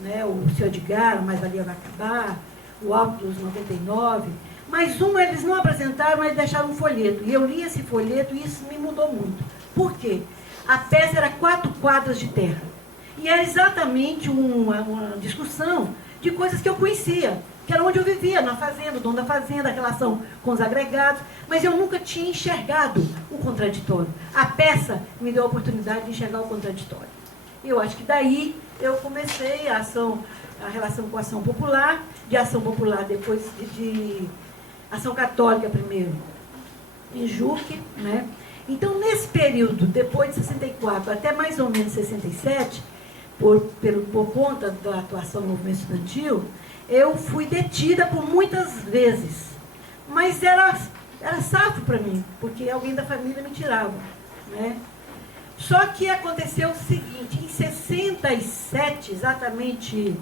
né, o Sr. Edgar, o Mais Valia Vai Acabar, o Alto dos 99, mas eles não apresentaram, mas deixaram um folheto. E eu li esse folheto e isso me mudou muito. Por quê? A peça era 4 quadras de terra. E era exatamente uma discussão de coisas que eu conhecia, que era onde eu vivia, na fazenda, o dono da fazenda, a relação com os agregados, mas eu nunca tinha enxergado o contraditório. A peça me deu a oportunidade de enxergar o contraditório. E eu acho que daí eu comecei a relação com a ação popular, de ação popular depois de ação católica primeiro, em Juque, né? Então, nesse período, depois de 64 até mais ou menos 67, por conta da atuação no movimento estudantil, eu fui detida por muitas vezes. Mas era safo para mim, porque alguém da família me tirava, né? Só que aconteceu o seguinte, em 67, exatamente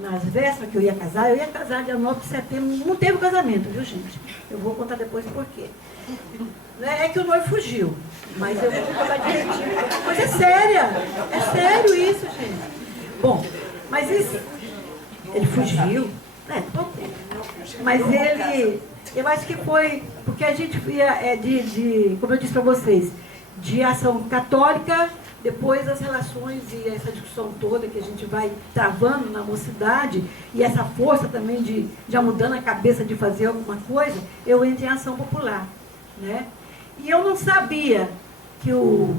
nas vésperas que eu ia casar dia 9 de setembro, não teve o casamento, viu, gente? Eu vou contar depois por quê. É que o noivo fugiu, mas eu vou contar direitinho. Mas é sério isso, gente. Bom, mas isso, ele fugiu, mas eu acho que foi, porque a gente via, como eu disse para vocês, de ação católica, depois as relações e essa discussão toda que a gente vai travando na mocidade, e essa força também de já mudando a cabeça de fazer alguma coisa, eu entrei em ação popular, né? E eu não sabia que o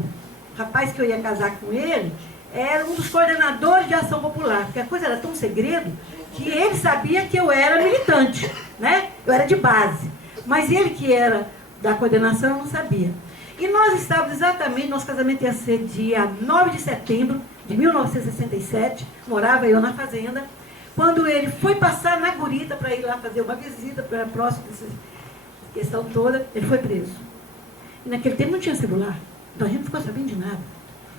rapaz que eu ia casar com ele era um dos coordenadores de ação popular, porque a coisa era tão segredo que ele sabia que eu era militante, né? Eu era de base. Mas ele que era da coordenação, eu não sabia. E nós estávamos exatamente, nosso casamento ia ser dia 9 de setembro de 1967, morava eu na fazenda, quando ele foi passar na Gurita para ir lá fazer uma visita, para próximo dessa questão toda, ele foi preso. E naquele tempo não tinha celular, então a gente não ficou sabendo de nada.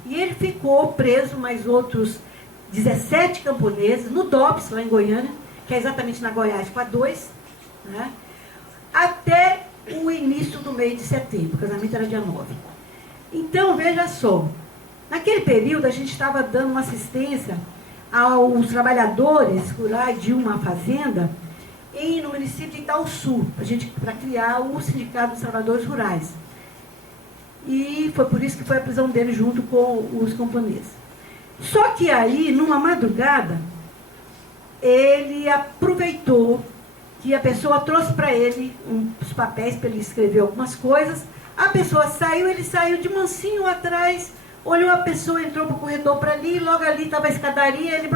E ele ficou preso, mais outros 17 camponeses, no DOPS, lá em Goiânia, que é exatamente na Goiás, com a 2, né? Até o início do mês de setembro, o casamento era dia 9. Então, veja só, naquele período a gente estava dando uma assistência aos trabalhadores rurais de uma fazenda no município de Itaúsu, para criar o Sindicato dos Trabalhadores Rurais. E foi por isso que foi a prisão dele junto com os camponeses. Só que aí, numa madrugada, ele aproveitou que a pessoa trouxe para ele uns papéis para ele escrever algumas coisas. A pessoa saiu, ele saiu de mansinho atrás, olhou a pessoa, entrou para o corredor para ali, logo ali estava a escadaria, ele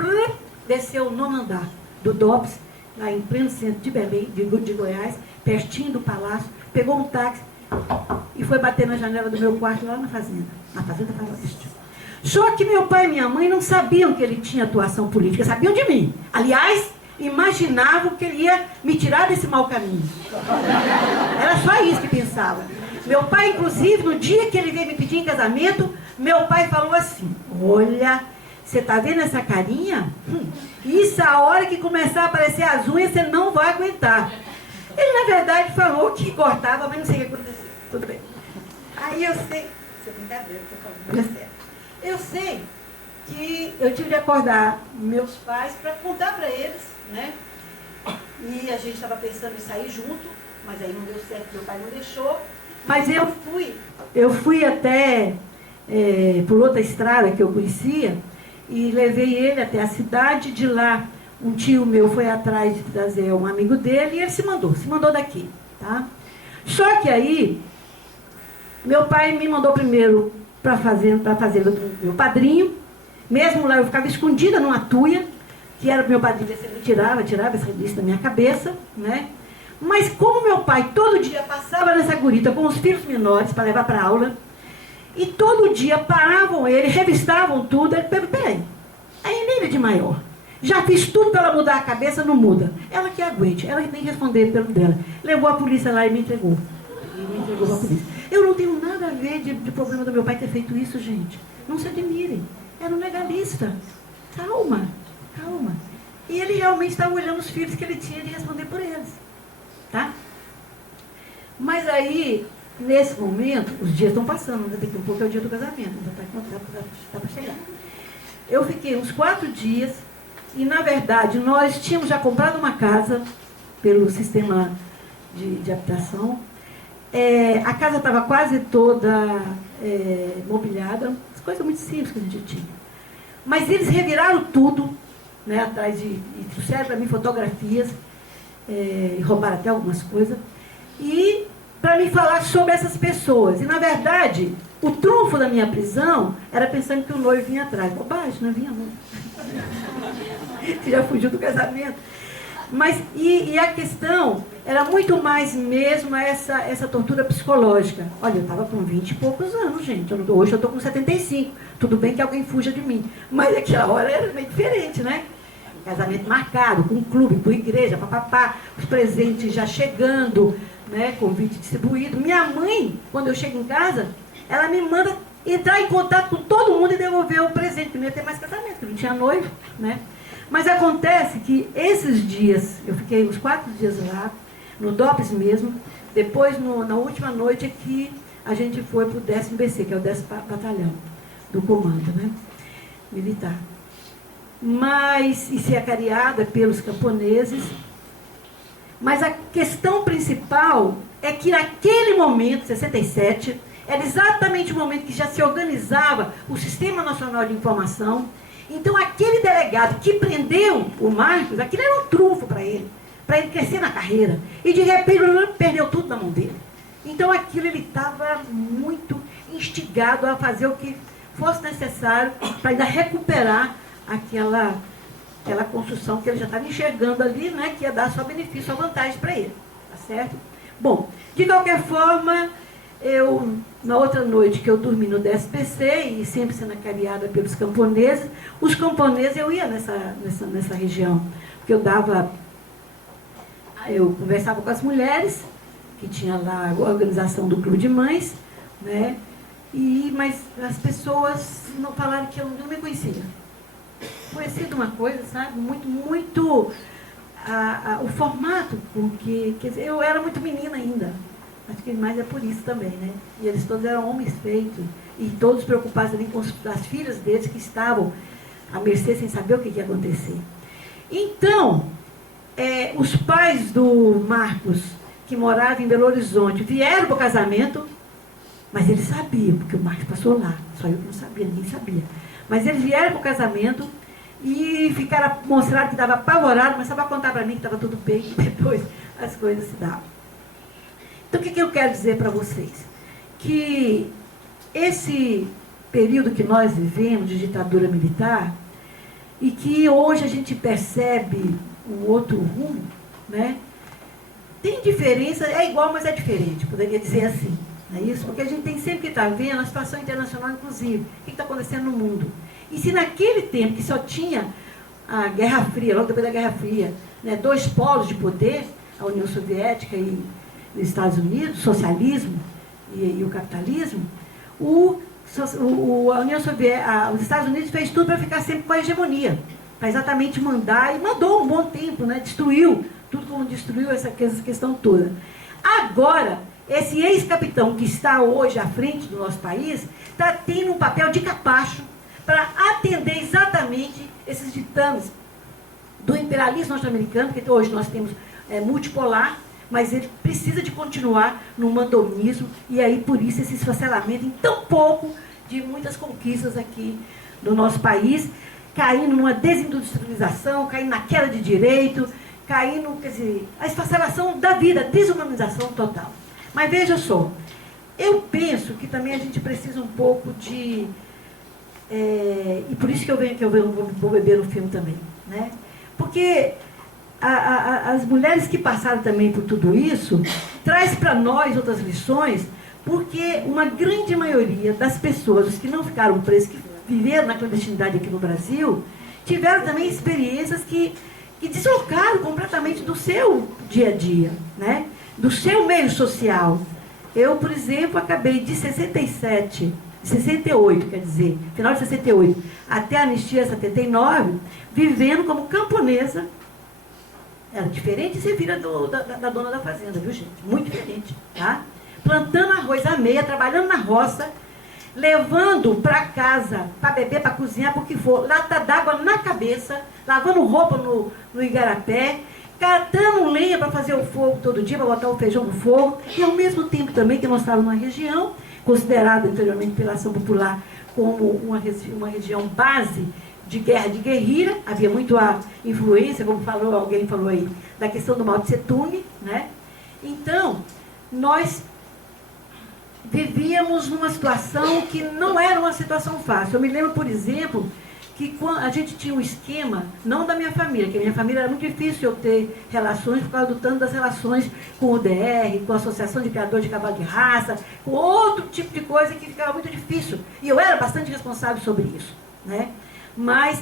desceu o 9º andar do DOPS, lá em pleno centro de Belém, de Goiás, pertinho do palácio, pegou um táxi e foi bater na janela do meu quarto lá na Fazenda Faroeste. Só que meu pai e minha mãe não sabiam que ele tinha atuação política, sabiam de mim. Aliás, imaginavam que ele ia me tirar desse mau caminho. Era só isso que pensavam. Meu pai, inclusive, no dia que ele veio me pedir em casamento, meu pai falou assim: olha, você está vendo essa carinha? Isso, a hora que começar a aparecer as unhas, você não vai aguentar. Ele, na verdade, falou que cortava, mas não sei o que aconteceu. Tudo bem. Aí eu sei... Isso é brincadeira, eu estou falando, é sério. Eu sei que eu tive de acordar meus pais para contar para eles, né? E a gente estava pensando em sair junto, mas aí não deu certo, meu pai não deixou. Mas eu fui até por outra estrada que eu conhecia e levei ele até a cidade. De lá, um tio meu foi atrás de trazer um amigo dele e ele se mandou daqui, tá? Só que aí, meu pai me mandou primeiro para a fazenda do meu padrinho. Mesmo lá eu ficava escondida numa tuia, que era o meu padrinho, ele tirava essa revista da minha cabeça, né? Mas como meu pai todo dia passava nessa Gurita com os filhos menores para levar para aula, e todo dia paravam ele, revistavam tudo, ele falou: peraí, a Enélia de maior, já fiz tudo para ela mudar a cabeça, não muda. Ela que aguente, ela que tem que responder pelo dela. Levou a polícia lá e me entregou. Para a polícia. Eu não tenho nada a ver de problema do meu pai ter feito isso, gente. Não se admirem. Era um legalista. Calma, calma. E ele realmente estava olhando os filhos que ele tinha de responder por eles. Tá? Mas aí, nesse momento, os dias estão passando, daqui a pouco é o dia do casamento, ainda está para chegar. Eu fiquei uns 4 dias e, na verdade, nós tínhamos já comprado uma casa pelo sistema de habitação. A casa estava quase toda mobiliada, coisa muito simples que a gente tinha. Mas eles reviraram tudo, né, atrás e trouxeram para mim fotografias, roubaram até algumas coisas, e para me falar sobre essas pessoas. E, na verdade, o trunfo da minha prisão era pensando que o noivo vinha atrás. Bobagem, não vinha não. Você já fugiu do casamento. Mas, e a questão era muito mais mesmo essa tortura psicológica. Olha, eu estava com 20 e poucos anos, gente. Hoje eu estou com 75. Tudo bem que alguém fuja de mim. Mas naquela hora era meio diferente, né? Casamento marcado, com clube, com igreja, papapá, os presentes já chegando, né? Convite distribuído. Minha mãe, quando eu chego em casa, ela me manda entrar em contato com todo mundo e devolver o presente, porque não ia ter mais casamento, porque não tinha noivo, né? Mas acontece que esses dias, eu fiquei uns 4 dias lá, no DOPS mesmo, depois na última noite é que a gente foi para o 10º BC, que é o 10º Batalhão do Comando, né? Militar. Mas, e ser acariada pelos camponeses. Mas a questão principal é que naquele momento, 67, era exatamente o momento que já se organizava o Sistema Nacional de Informação. Então, aquele delegado que prendeu o Marcos, aquilo era um trunfo para ele crescer na carreira. E, de repente, perdeu tudo na mão dele. Então, aquilo ele estava muito instigado a fazer o que fosse necessário para ainda recuperar aquela construção que ele já estava enxergando ali, né, que ia dar só benefício, só vantagem para ele, tá certo? Bom, de qualquer forma, na outra noite que eu dormi no DSPC, e sempre sendo acarinhada pelos camponeses, os camponeses, eu ia nessa região, porque eu conversava com as mulheres, que tinha lá a organização do Clube de Mães, né, mas as pessoas não falaram que eu não me conhecia. Conhecido uma coisa, sabe, muito o formato, porque, quer dizer, eu era muito menina ainda, acho que mais é por isso também, né, e eles todos eram homens feitos, e todos preocupados ali com as filhas deles que estavam à mercê sem saber o que ia acontecer. Então, os pais do Marcos, que moravam em Belo Horizonte, vieram para o casamento, mas eles sabiam, porque o Marcos passou lá, só eu que não sabia, ninguém sabia, mas eles vieram para o casamento, e mostraram que estava apavorado, mas só para contar para mim que estava tudo bem, e depois as coisas se davam. Então, o que eu quero dizer para vocês? Que esse período que nós vivemos de ditadura militar, e que hoje a gente percebe um outro rumo, né? Tem diferença, é igual, mas é diferente, poderia dizer assim, não é isso? Porque a gente tem sempre que estar vendo a situação internacional, inclusive, o que está acontecendo no mundo. E se naquele tempo que só tinha a Guerra Fria, logo depois da Guerra Fria, né, dois polos de poder, a União Soviética e os Estados Unidos, o socialismo e o capitalismo, a União Soviética, os Estados Unidos fez tudo para ficar sempre com a hegemonia, para exatamente mandar, e mandou um bom tempo, né, destruiu, tudo como destruiu essa questão toda. Agora, esse ex-capitão que está hoje à frente do nosso país, está tendo um papel de capacho para atender exatamente esses ditames do imperialismo norte-americano, porque hoje nós temos multipolar, mas ele precisa de continuar no mandonismo, e aí por isso esse esfacelamento em tão pouco de muitas conquistas aqui no nosso país, caindo numa desindustrialização, caindo na queda de direito, caindo, quer dizer, a esfacelação da vida, a desumanização total. Mas veja só, eu penso que também a gente precisa um pouco de... e por isso que eu vou beber no filme também, né? Porque as mulheres que passaram também por tudo isso, traz para nós outras lições, porque uma grande maioria das pessoas, os que não ficaram presas, que viveram na clandestinidade aqui no Brasil, tiveram também experiências que deslocaram completamente do seu dia a dia, né? Do seu meio social. Eu, por exemplo, acabei de 68, quer dizer, final de 68, até a anistia 79, vivendo como camponesa. Era diferente de ser filha da dona da fazenda, viu, gente? Muito diferente, tá? Plantando arroz à meia, trabalhando na roça, levando para casa, para beber, para cozinhar, porque for, lata d'água na cabeça, lavando roupa no igarapé, catando lenha para fazer o fogo todo dia, para botar o feijão no fogo, e ao mesmo tempo também que nós estávamos numa região, considerada anteriormente pela ação popular como uma região base de guerra, de guerrilha, havia muito a influência, como alguém falou aí, da questão do Mao Tse Tung, né? Então, nós vivíamos numa situação que não era uma situação fácil. Eu me lembro, por exemplo, que quando a gente tinha um esquema, não da minha família, que a minha família era muito difícil eu ter relações, por causa do tanto das relações com o DR, com a Associação de Criadores de Cavalo de Raça, com outro tipo de coisa que ficava muito difícil. E eu era bastante responsável sobre isso, né? Mas,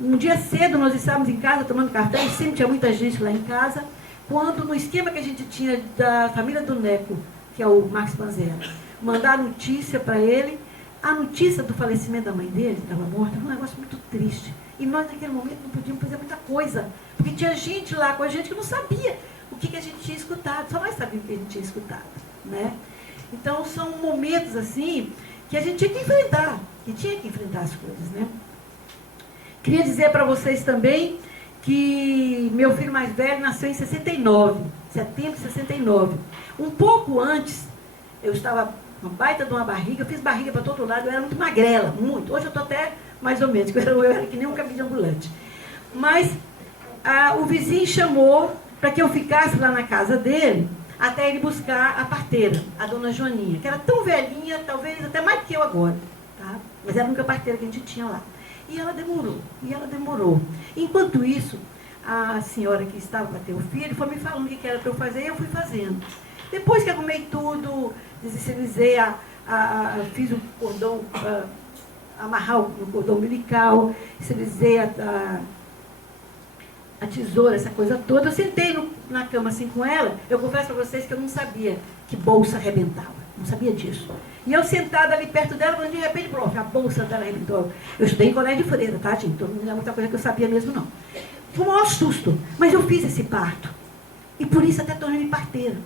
um dia cedo, nós estávamos em casa tomando café, e sempre tinha muita gente lá em casa, quando no esquema que a gente tinha da família do Neco, que é o Marcos Panzera, mandar notícia para ele, a notícia do falecimento da mãe dele, que estava morta, foi um negócio muito triste. E nós, naquele momento, não podíamos fazer muita coisa, porque tinha gente lá com a gente que não sabia o que a gente tinha escutado, só nós sabíamos o que a gente tinha escutado, né? Então, são momentos, assim, que a gente tinha que enfrentar as coisas, né? Queria dizer para vocês também que meu filho mais velho nasceu em 69, setembro de 69. Um pouco antes, eu estava uma baita de uma barriga, eu fiz barriga para todo lado, eu era muito magrela, muito. Hoje eu estou até mais ou menos, eu era que nem um cabide ambulante. Mas o vizinho chamou para que eu ficasse lá na casa dele, até ele buscar a parteira, a dona Joaninha, que era tão velhinha, talvez até mais que eu agora, tá? Mas era a única parteira que a gente tinha lá. E ela demorou. Enquanto isso, a senhora que estava para ter o filho foi me falando o que era para eu fazer e eu fui fazendo. Depois que arrumei tudo, desensibilizei, fiz o cordão, amarrar o cordão umbilical, desensibilizei a tesoura, essa coisa toda. Eu sentei na cama assim com ela. Eu confesso para vocês que eu não sabia que bolsa arrebentava. Não sabia disso. E eu sentada ali perto dela, quando de repente, prof, a bolsa dela arrebentou. Eu estudei em colégio de freira, tá, gente? Então não é muita coisa que eu sabia mesmo, não. Foi um maior susto. Mas eu fiz esse parto. E por isso até tornei-me parteira.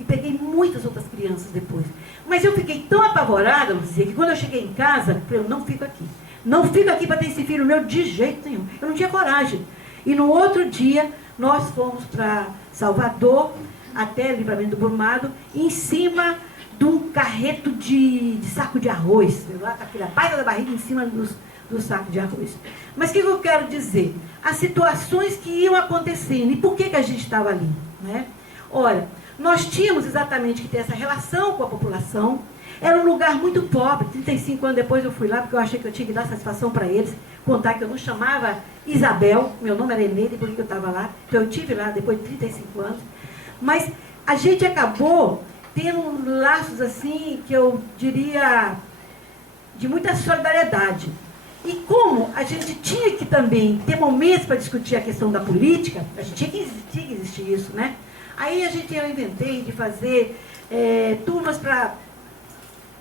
E peguei muitas outras crianças depois. Mas eu fiquei tão apavorada, Luzia, que quando eu cheguei em casa, eu falei, eu não fico aqui. Não fico aqui para ter esse filho meu de jeito nenhum. Eu não tinha coragem. E no outro dia, nós fomos para Salvador, até Livramento do Brumado, em cima de um carreto de saco de arroz. Lá com aquela baita da barriga em cima do saco de arroz. Mas o que eu quero dizer? As situações que iam acontecendo. E por que a gente estava ali? Né? Olha, nós tínhamos exatamente que ter essa relação com a população. Era um lugar muito pobre. 35 anos depois eu fui lá, porque eu achei que eu tinha que dar satisfação para eles, contar que eu não chamava Isabel, meu nome era Eneide, por que eu estava lá. Então eu estive lá depois de 35 anos. Mas a gente acabou tendo laços assim, que eu diria, de muita solidariedade. E como a gente tinha que também ter momentos para discutir a questão da política, a gente tinha que existir isso, né? Aí eu inventei de fazer turmas para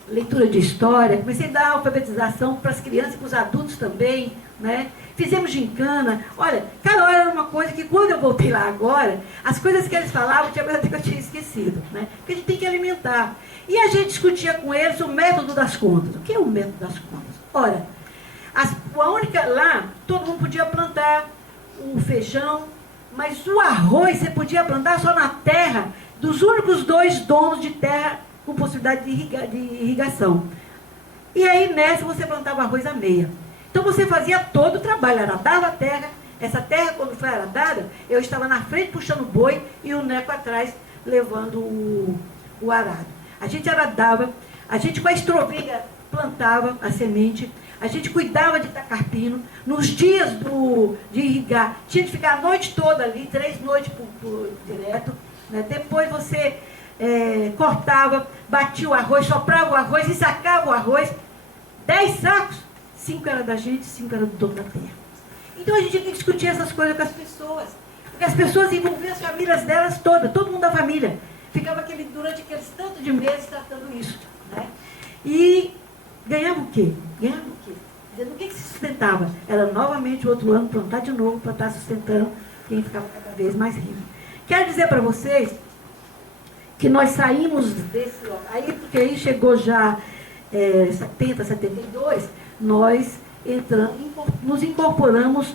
leitura de história, comecei a dar alfabetização para as crianças e para os adultos também, né? Fizemos gincana. Olha, cada hora era uma coisa que quando eu voltei lá agora, as coisas que eles falavam, tinha coisa que eu tinha esquecido, né? Porque a gente tem que alimentar. E a gente discutia com eles o método das contas. O que é o método das contas? Olha, a única lá, todo mundo podia plantar o feijão, mas o arroz você podia plantar só na terra dos únicos 2 donos de terra com possibilidade de irrigação. E aí nessa você plantava arroz à meia. Então você fazia todo o trabalho, aradava a terra. Essa terra, quando foi aradada, eu estava na frente puxando o boi e o Neco atrás levando o arado. A gente aradava, a gente com a estrovilha plantava a semente, a gente cuidava de tacar pino. Nos dias de irrigar, tinha de ficar a noite toda ali, 3 noites por direto. Né? Depois você cortava, batia o arroz, soprava o arroz e sacava o arroz. 10 sacos, 5 era da gente, 5 era do dono da terra. Então a gente tinha que discutir essas coisas com as pessoas. Porque as pessoas envolviam as famílias delas todas, todo mundo da família. Ficava durante aqueles tantos de meses tratando isso. Né? E ganhava o quê? Ganhava o quê? Dizendo o que se sustentava? Era novamente o outro ano plantar de novo para estar sustentando quem ficava cada vez mais rico. Quero dizer para vocês que nós saímos desse aí, porque aí chegou já 70, 72, nós nos incorporamos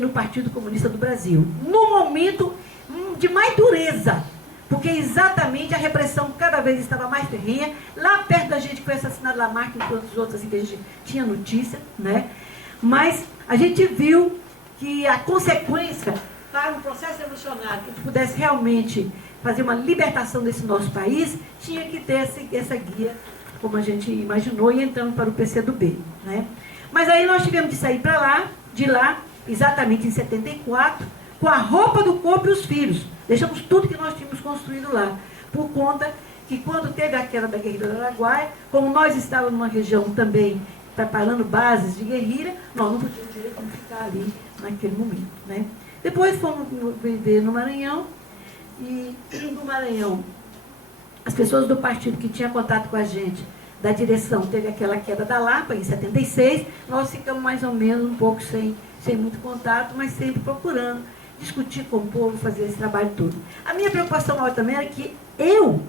no Partido Comunista do Brasil. No momento de mais dureza, porque exatamente a repressão cada vez estava mais ferrenha. Lá perto da gente foi assassinado Lamarck e todos os outros assim, que a gente tinha notícia, né? Mas a gente viu que a consequência para um processo revolucionário que a gente pudesse realmente fazer uma libertação desse nosso país, tinha que ter essa guia, como a gente imaginou, e entrando para o PCdoB, né? Mas aí nós tivemos de sair de lá, exatamente em 74, com a roupa do corpo e os filhos. Deixamos tudo que nós tínhamos construído lá, por conta que quando teve a queda da guerrilha do Araguaia, como nós estávamos numa região também preparando bases de guerrilha, nós não podíamos ficar ali naquele momento, né? Depois fomos viver no Maranhão, e no Maranhão, as pessoas do partido que tinham contato com a gente, da direção, teve aquela queda da Lapa, em 76, nós ficamos mais ou menos um pouco sem muito contato, mas sempre procurando discutir com o povo, fazer esse trabalho todo. A minha preocupação maior também era que eu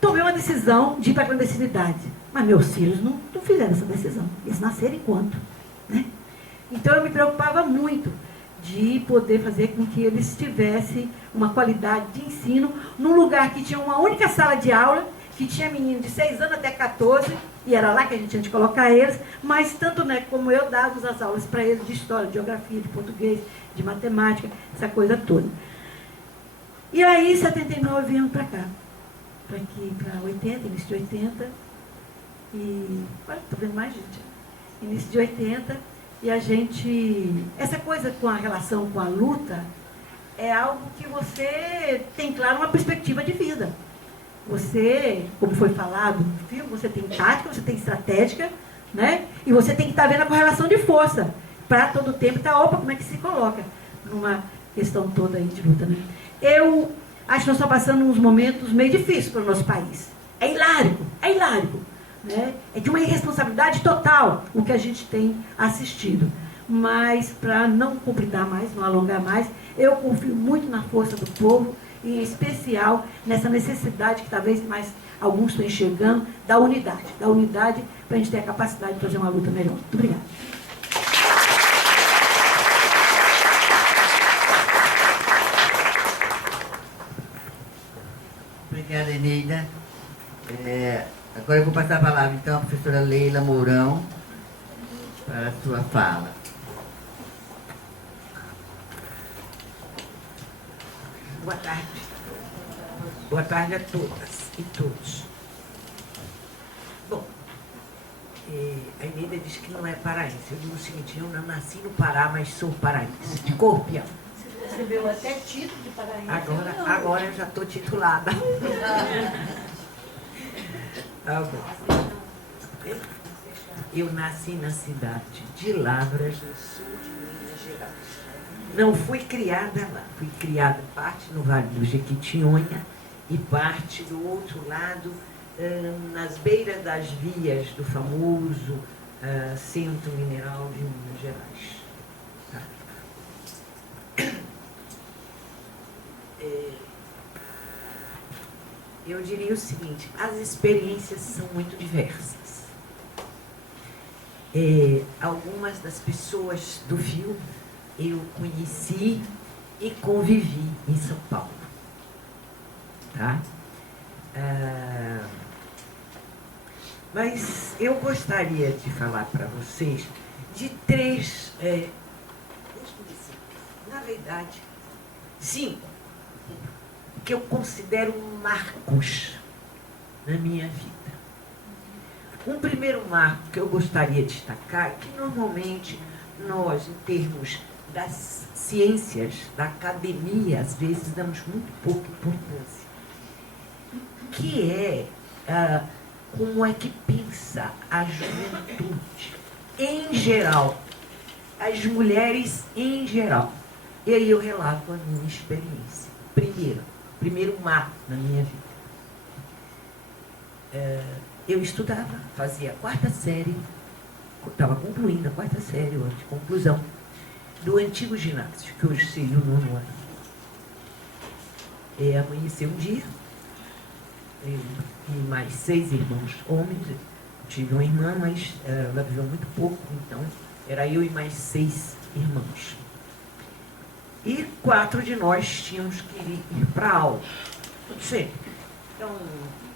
tomei uma decisão de ir para a clandestinidade, mas meus filhos não fizeram essa decisão, eles nasceram enquanto, né? Então eu me preocupava muito de poder fazer com que eles tivessem uma qualidade de ensino num lugar que tinha uma única sala de aula, que tinha menino de 6 anos até 14, e era lá que a gente tinha de colocar eles, mas tanto né, como eu dávamos as aulas para eles de história, de geografia, de português, de matemática, essa coisa toda. E aí, em 79, viemos para cá, para 80, início de 80, e olha, estou vendo mais gente. início de 80, e a gente... Essa coisa com a relação com a luta é algo que você tem, claro, uma perspectiva de vida. Você, como foi falado no filme, você tem tática, você tem estratégica, né? E você tem que estar vendo a correlação de força, para todo tempo estar, opa, como é que se coloca numa questão toda aí de luta, né? Eu acho que nós estamos passando uns momentos meio difíceis para o nosso país. É hilárico, né? É de uma irresponsabilidade total o que a gente tem assistido. Mas, para não completar mais, não alongar mais, eu confio muito na força do povo, e em especial nessa necessidade que talvez mais alguns estão enxergando, da unidade para a gente ter a capacidade de fazer uma luta melhor. Muito obrigada. Obrigada, Eneida. Agora eu vou passar a palavra, então, à professora Leila Mourão, para a sua fala. Boa tarde. Boa tarde a todas e todos. Bom, a Eneida disse que não é paraense. Eu digo o seguinte, eu não nasci no Pará, mas sou paraense, de corpo e alma. Você recebeu até título de paraense. Agora eu já estou titulada. Tá bom. Eu nasci na cidade de Lavras, no sul de Minas Gerais. Não fui criada lá, fui criada parte no Vale do Jequitinhonha e parte do outro lado, nas beiras das vias do famoso Centro Mineral de Minas Gerais. Tá? Eu diria o seguinte, as experiências são muito diversas. Algumas das pessoas do filme eu conheci e convivi em São Paulo. Tá? Mas eu gostaria de falar para vocês de três, na verdade, 5, que eu considero marcos na minha vida. Um primeiro marco que eu gostaria de destacar é que normalmente nós, em termos das ciências, da academia, às vezes damos muito pouca importância, que é como é que pensa a juventude em geral, as mulheres em geral. E aí eu relato a minha experiência. Primeiro marco na minha vida. Eu estudava, fazia a 4ª série, estava concluindo a 4ª série, ou de conclusão, do antigo ginásio, que hoje seria o 9º ano. Amanheceu um dia, eu e mais 6 irmãos homens. Eu tive uma irmã, mas ela viveu muito pouco, então era eu e mais 6 irmãos. E 4 de nós tínhamos que ir para a aula, tudo sempre. Então,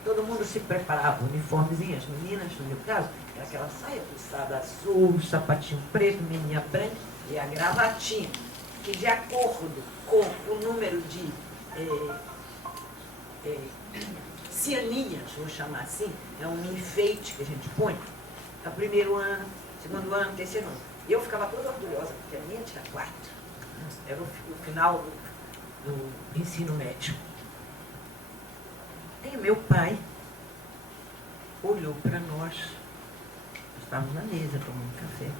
todo mundo se preparava, uniformezinho, as meninas, no meu caso, era aquela saia puxada azul, sapatinho preto, meinha branca e a gravatinha, que de acordo com o número de cianinhas, vou chamar assim, é um enfeite que a gente põe, no primeiro ano, segundo ano, terceiro ano. E eu ficava toda orgulhosa, porque a minha tinha 4. Era o final do ensino médio. E meu pai olhou para nós estávamos na mesa tomando café.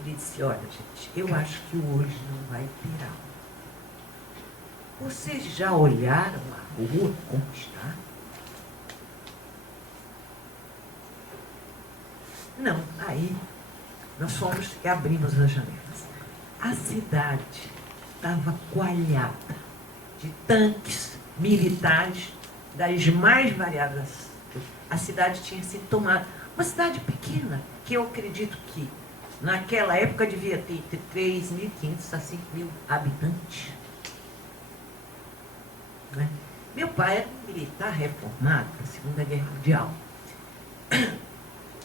Ele disse, olha, gente, eu acho que hoje não vai ter aula. Vocês já olharam a rua como está? Não. Aí nós fomos e abrimos as janelas. A cidade estava coalhada de tanques militares das mais variadas. A cidade tinha sido tomada. Uma cidade pequena, que eu acredito que naquela época devia ter entre 3.500 a 5.000 habitantes. Né? Meu pai era um militar reformado da Segunda Guerra Mundial.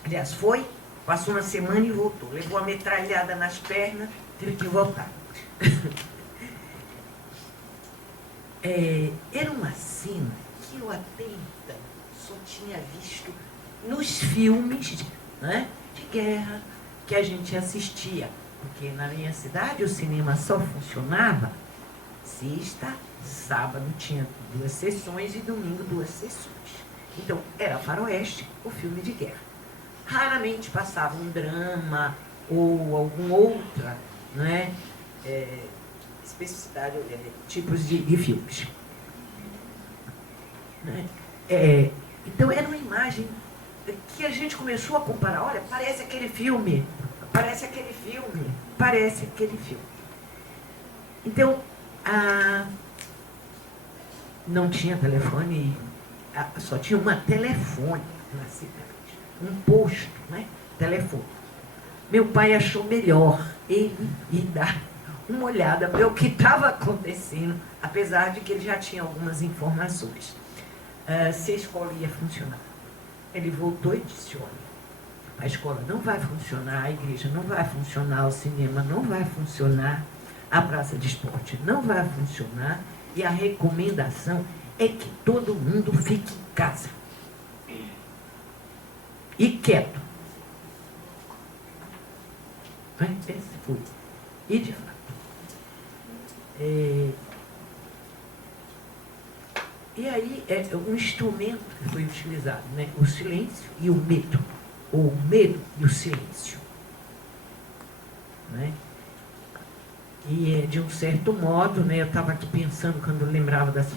Aliás, foi, passou uma semana e voltou. Levou a metralhada nas pernas, teve que voltar. Era uma cena que eu até então só tinha visto nos filmes, né, de guerra, que a gente assistia. Porque na minha cidade o cinema só funcionava sexta, sábado tinha 2 sessões e domingo 2 sessões. Então, era faroeste ou filme de guerra. Raramente passava um drama ou alguma outra, né, especificidade, tipos de filmes. Né? Então, era uma imagem que a gente começou a comparar. Olha, parece aquele filme, parece aquele filme, parece aquele filme. Então, não tinha telefone, só tinha uma telefone na cidade, um posto, né? Telefone. Meu pai achou melhor ele ir dar uma olhada para o que estava acontecendo, apesar de que ele já tinha algumas informações. Se a escola ia funcionar. Ele voltou e disse, olha, a escola não vai funcionar, a igreja não vai funcionar, o cinema não vai funcionar, a praça de esporte não vai funcionar, e a recomendação é que todo mundo fique em casa. E quieto. Esse foi. E de fato. E aí é um instrumento que foi utilizado, né? O silêncio e o medo. Ou o medo e o silêncio. Né? E de um certo modo, né, eu estava aqui pensando quando eu lembrava das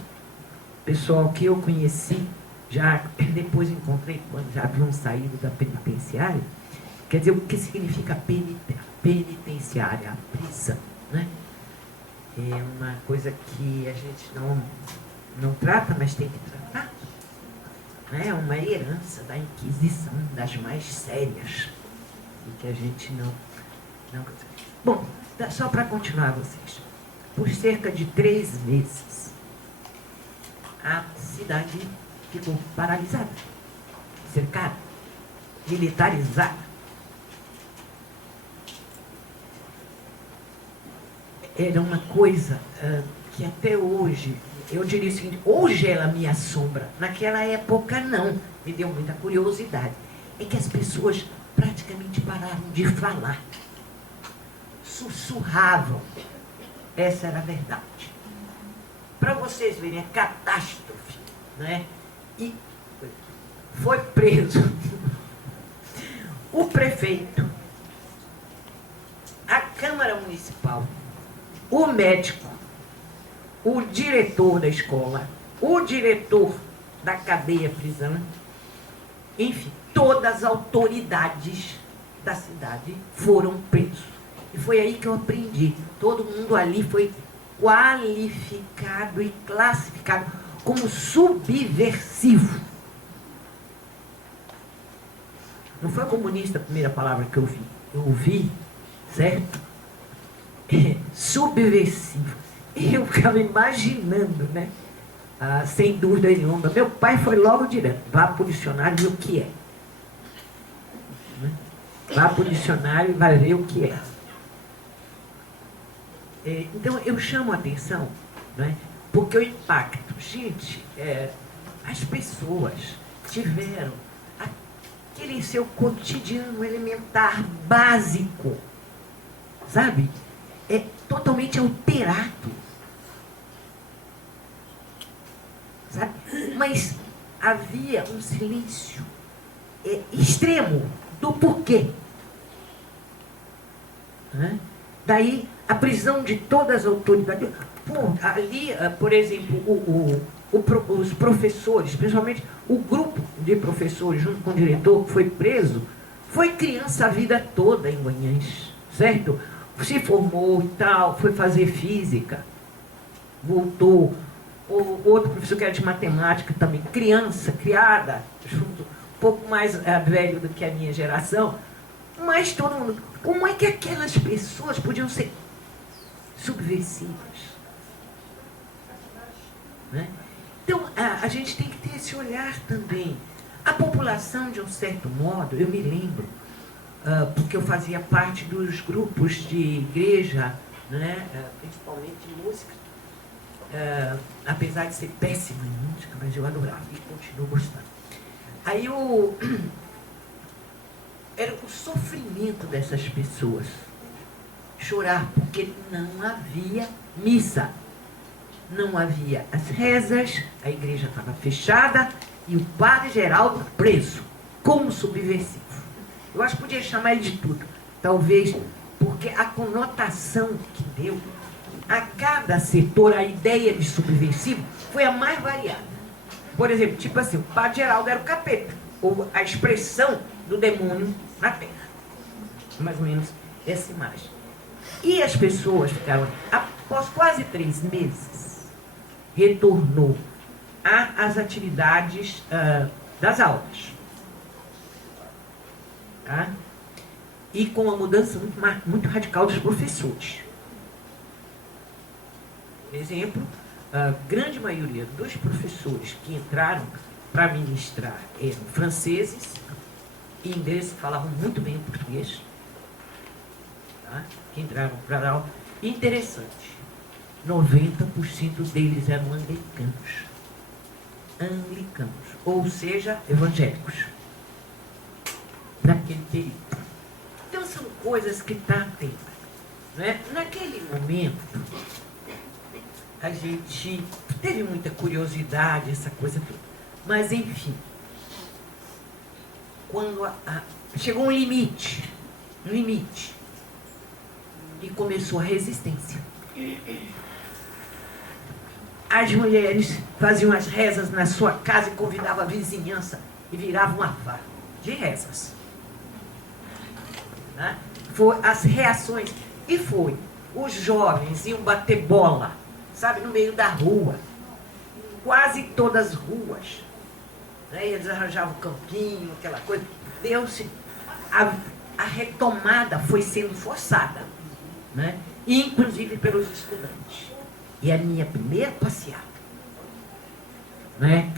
pessoal que eu conheci, já depois encontrei quando já haviam saído da penitenciária. Quer dizer, o que significa penitenciária? A prisão, né? É uma coisa que a gente não trata, mas tem que tratar. É uma herança da Inquisição, das mais sérias, e que a gente não... Bom, só para continuar vocês. Por cerca de 3 meses, a cidade ficou paralisada, cercada, militarizada. Era uma coisa que até hoje, eu diria o seguinte, hoje ela me assombra, naquela época não, me deu muita curiosidade. É que as pessoas praticamente pararam de falar, sussurravam, essa era a verdade. Para vocês verem a catástrofe, né? E foi preso o prefeito, a Câmara Municipal, o médico, o diretor da escola, o diretor da cadeia prisão, enfim, todas as autoridades da cidade foram presos. E foi aí que eu aprendi. Todo mundo ali foi qualificado e classificado como subversivo. Não foi comunista a primeira palavra que eu ouvi. Eu ouvi, certo? Subversivo. E eu ficava imaginando, né? Sem dúvida nenhuma. Meu pai foi logo direto. Vá para o dicionário e ver o que é. Vá para o dicionário e vai ver o que é. Então, eu chamo a atenção, né? Porque o impacto, gente, as pessoas tiveram aquele seu cotidiano elementar, básico, sabe? Totalmente alterado, sabe? Mas havia um silêncio extremo do porquê. Né? Daí a prisão de todas as autoridades. Ali, por exemplo, os professores, principalmente o grupo de professores, junto com o diretor que foi preso, foi criança a vida toda em Guanhães, certo? Se formou e tal, foi fazer física, voltou. O outro professor que era de matemática também, criança, criada, junto, um pouco mais velho do que a minha geração, mas todo mundo... Como é que aquelas pessoas podiam ser subversivas? Né? Então, a gente tem que ter esse olhar também. A população, de um certo modo, eu me lembro, porque eu fazia parte dos grupos de igreja, né? Principalmente música, apesar de ser péssima em música, mas eu adorava e continuo gostando. Aí era o sofrimento dessas pessoas. Chorar porque não havia missa. Não havia as rezas, a igreja estava fechada e o padre Geraldo preso, como subversivo. Eu acho que podia chamar ele de tudo. Talvez porque a conotação que deu a cada setor, a ideia de subversivo, foi a mais variada. Por exemplo, tipo assim, o padre Geraldo era o capeta, ou a expressão do demônio na terra. Mais ou menos essa imagem. E as pessoas ficaram, após quase 3 meses, retornou às atividades das aulas. Tá? E com uma mudança muito radical dos professores. Por exemplo, a grande maioria dos professores que entraram para ministrar eram franceses e ingleses que falavam muito bem o português. Tá? Que entraram para dar aula. Interessante, 90% deles eram anglicanos. Anglicanos, ou seja, evangélicos. Naquele período. Então são coisas que está tendo. Né? Naquele momento, a gente teve muita curiosidade, essa coisa toda. Mas, enfim, quando chegou um limite, e começou a resistência. As mulheres faziam as rezas na sua casa e convidavam a vizinhança e viravam uma farra de rezas. Né? Foi as reações, e foi, os jovens iam bater bola, sabe, no meio da rua, quase todas as ruas, né? Eles arranjavam o campinho, aquela coisa, deu-se, a retomada foi sendo forçada, né? Inclusive pelos estudantes. E a minha primeira passeata, né?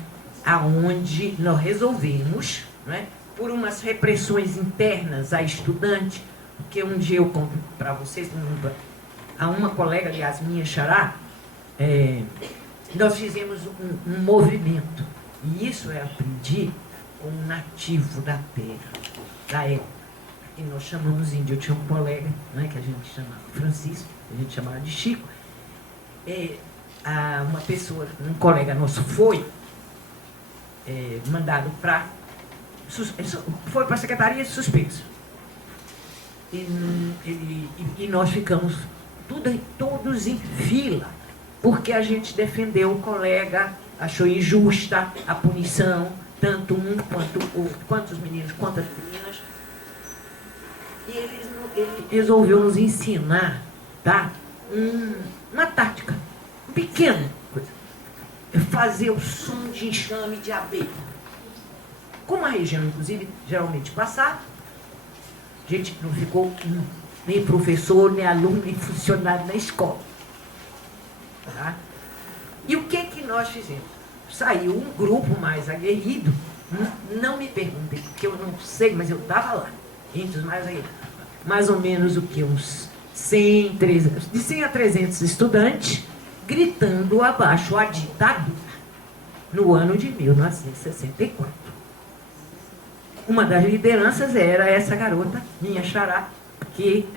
Aonde nós resolvemos, né? Por umas repressões internas a estudante, porque um dia eu conto para vocês, a uma colega, aliás, minha xará, nós fizemos um movimento, e isso eu aprendi com um nativo da terra, da época, que nós chamamos índio. Eu tinha um colega, né, que a gente chamava Francisco, a gente chamava de Chico, uma pessoa, um colega nosso foi mandado para, foi para a Secretaria de Suspenso, e nós ficamos todos em fila, porque a gente defendeu o colega, achou injusta a punição, tanto um quanto os meninos, quanto as meninas. E ele resolveu nos ensinar, tá? Uma tática, um pequeno coisa. Fazer o som de enxame de abelha. Como a região, inclusive, geralmente passava, a gente não ficou nem professor, nem aluno, nem funcionário na escola. Tá? E o que nós fizemos? Saiu um grupo mais aguerrido, não me perguntem, porque eu não sei, mas eu estava lá, entre os mais aguerridos. Mais ou menos o que? Uns 100, 300, de 100 a 300 estudantes, gritando abaixo a ditadura, no ano de 1964. Uma das lideranças era essa garota, minha xará, que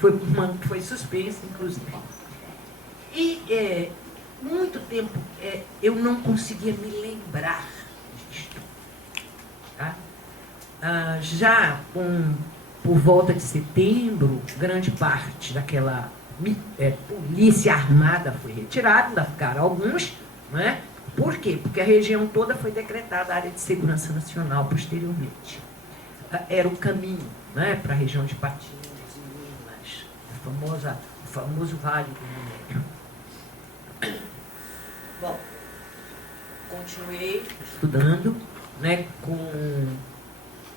foi suspensa, inclusive. E muito tempo eu não conseguia me lembrar disto. Tá? Já por volta de setembro, grande parte daquela polícia armada foi retirada, ainda ficaram alguns, né? Por quê? Porque a região toda foi decretada área de segurança nacional posteriormente. Era o caminho, né, para a região de Patinhos, Minas, o famoso Vale do Minério. Bom, continuei estudando, né,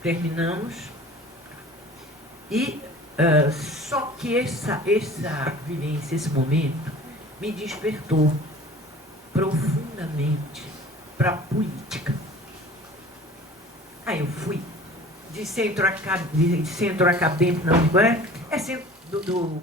terminamos, e só que essa vivência, esse momento, me despertou profundamente para a política. Aí eu fui de centro acadêmico, não, centro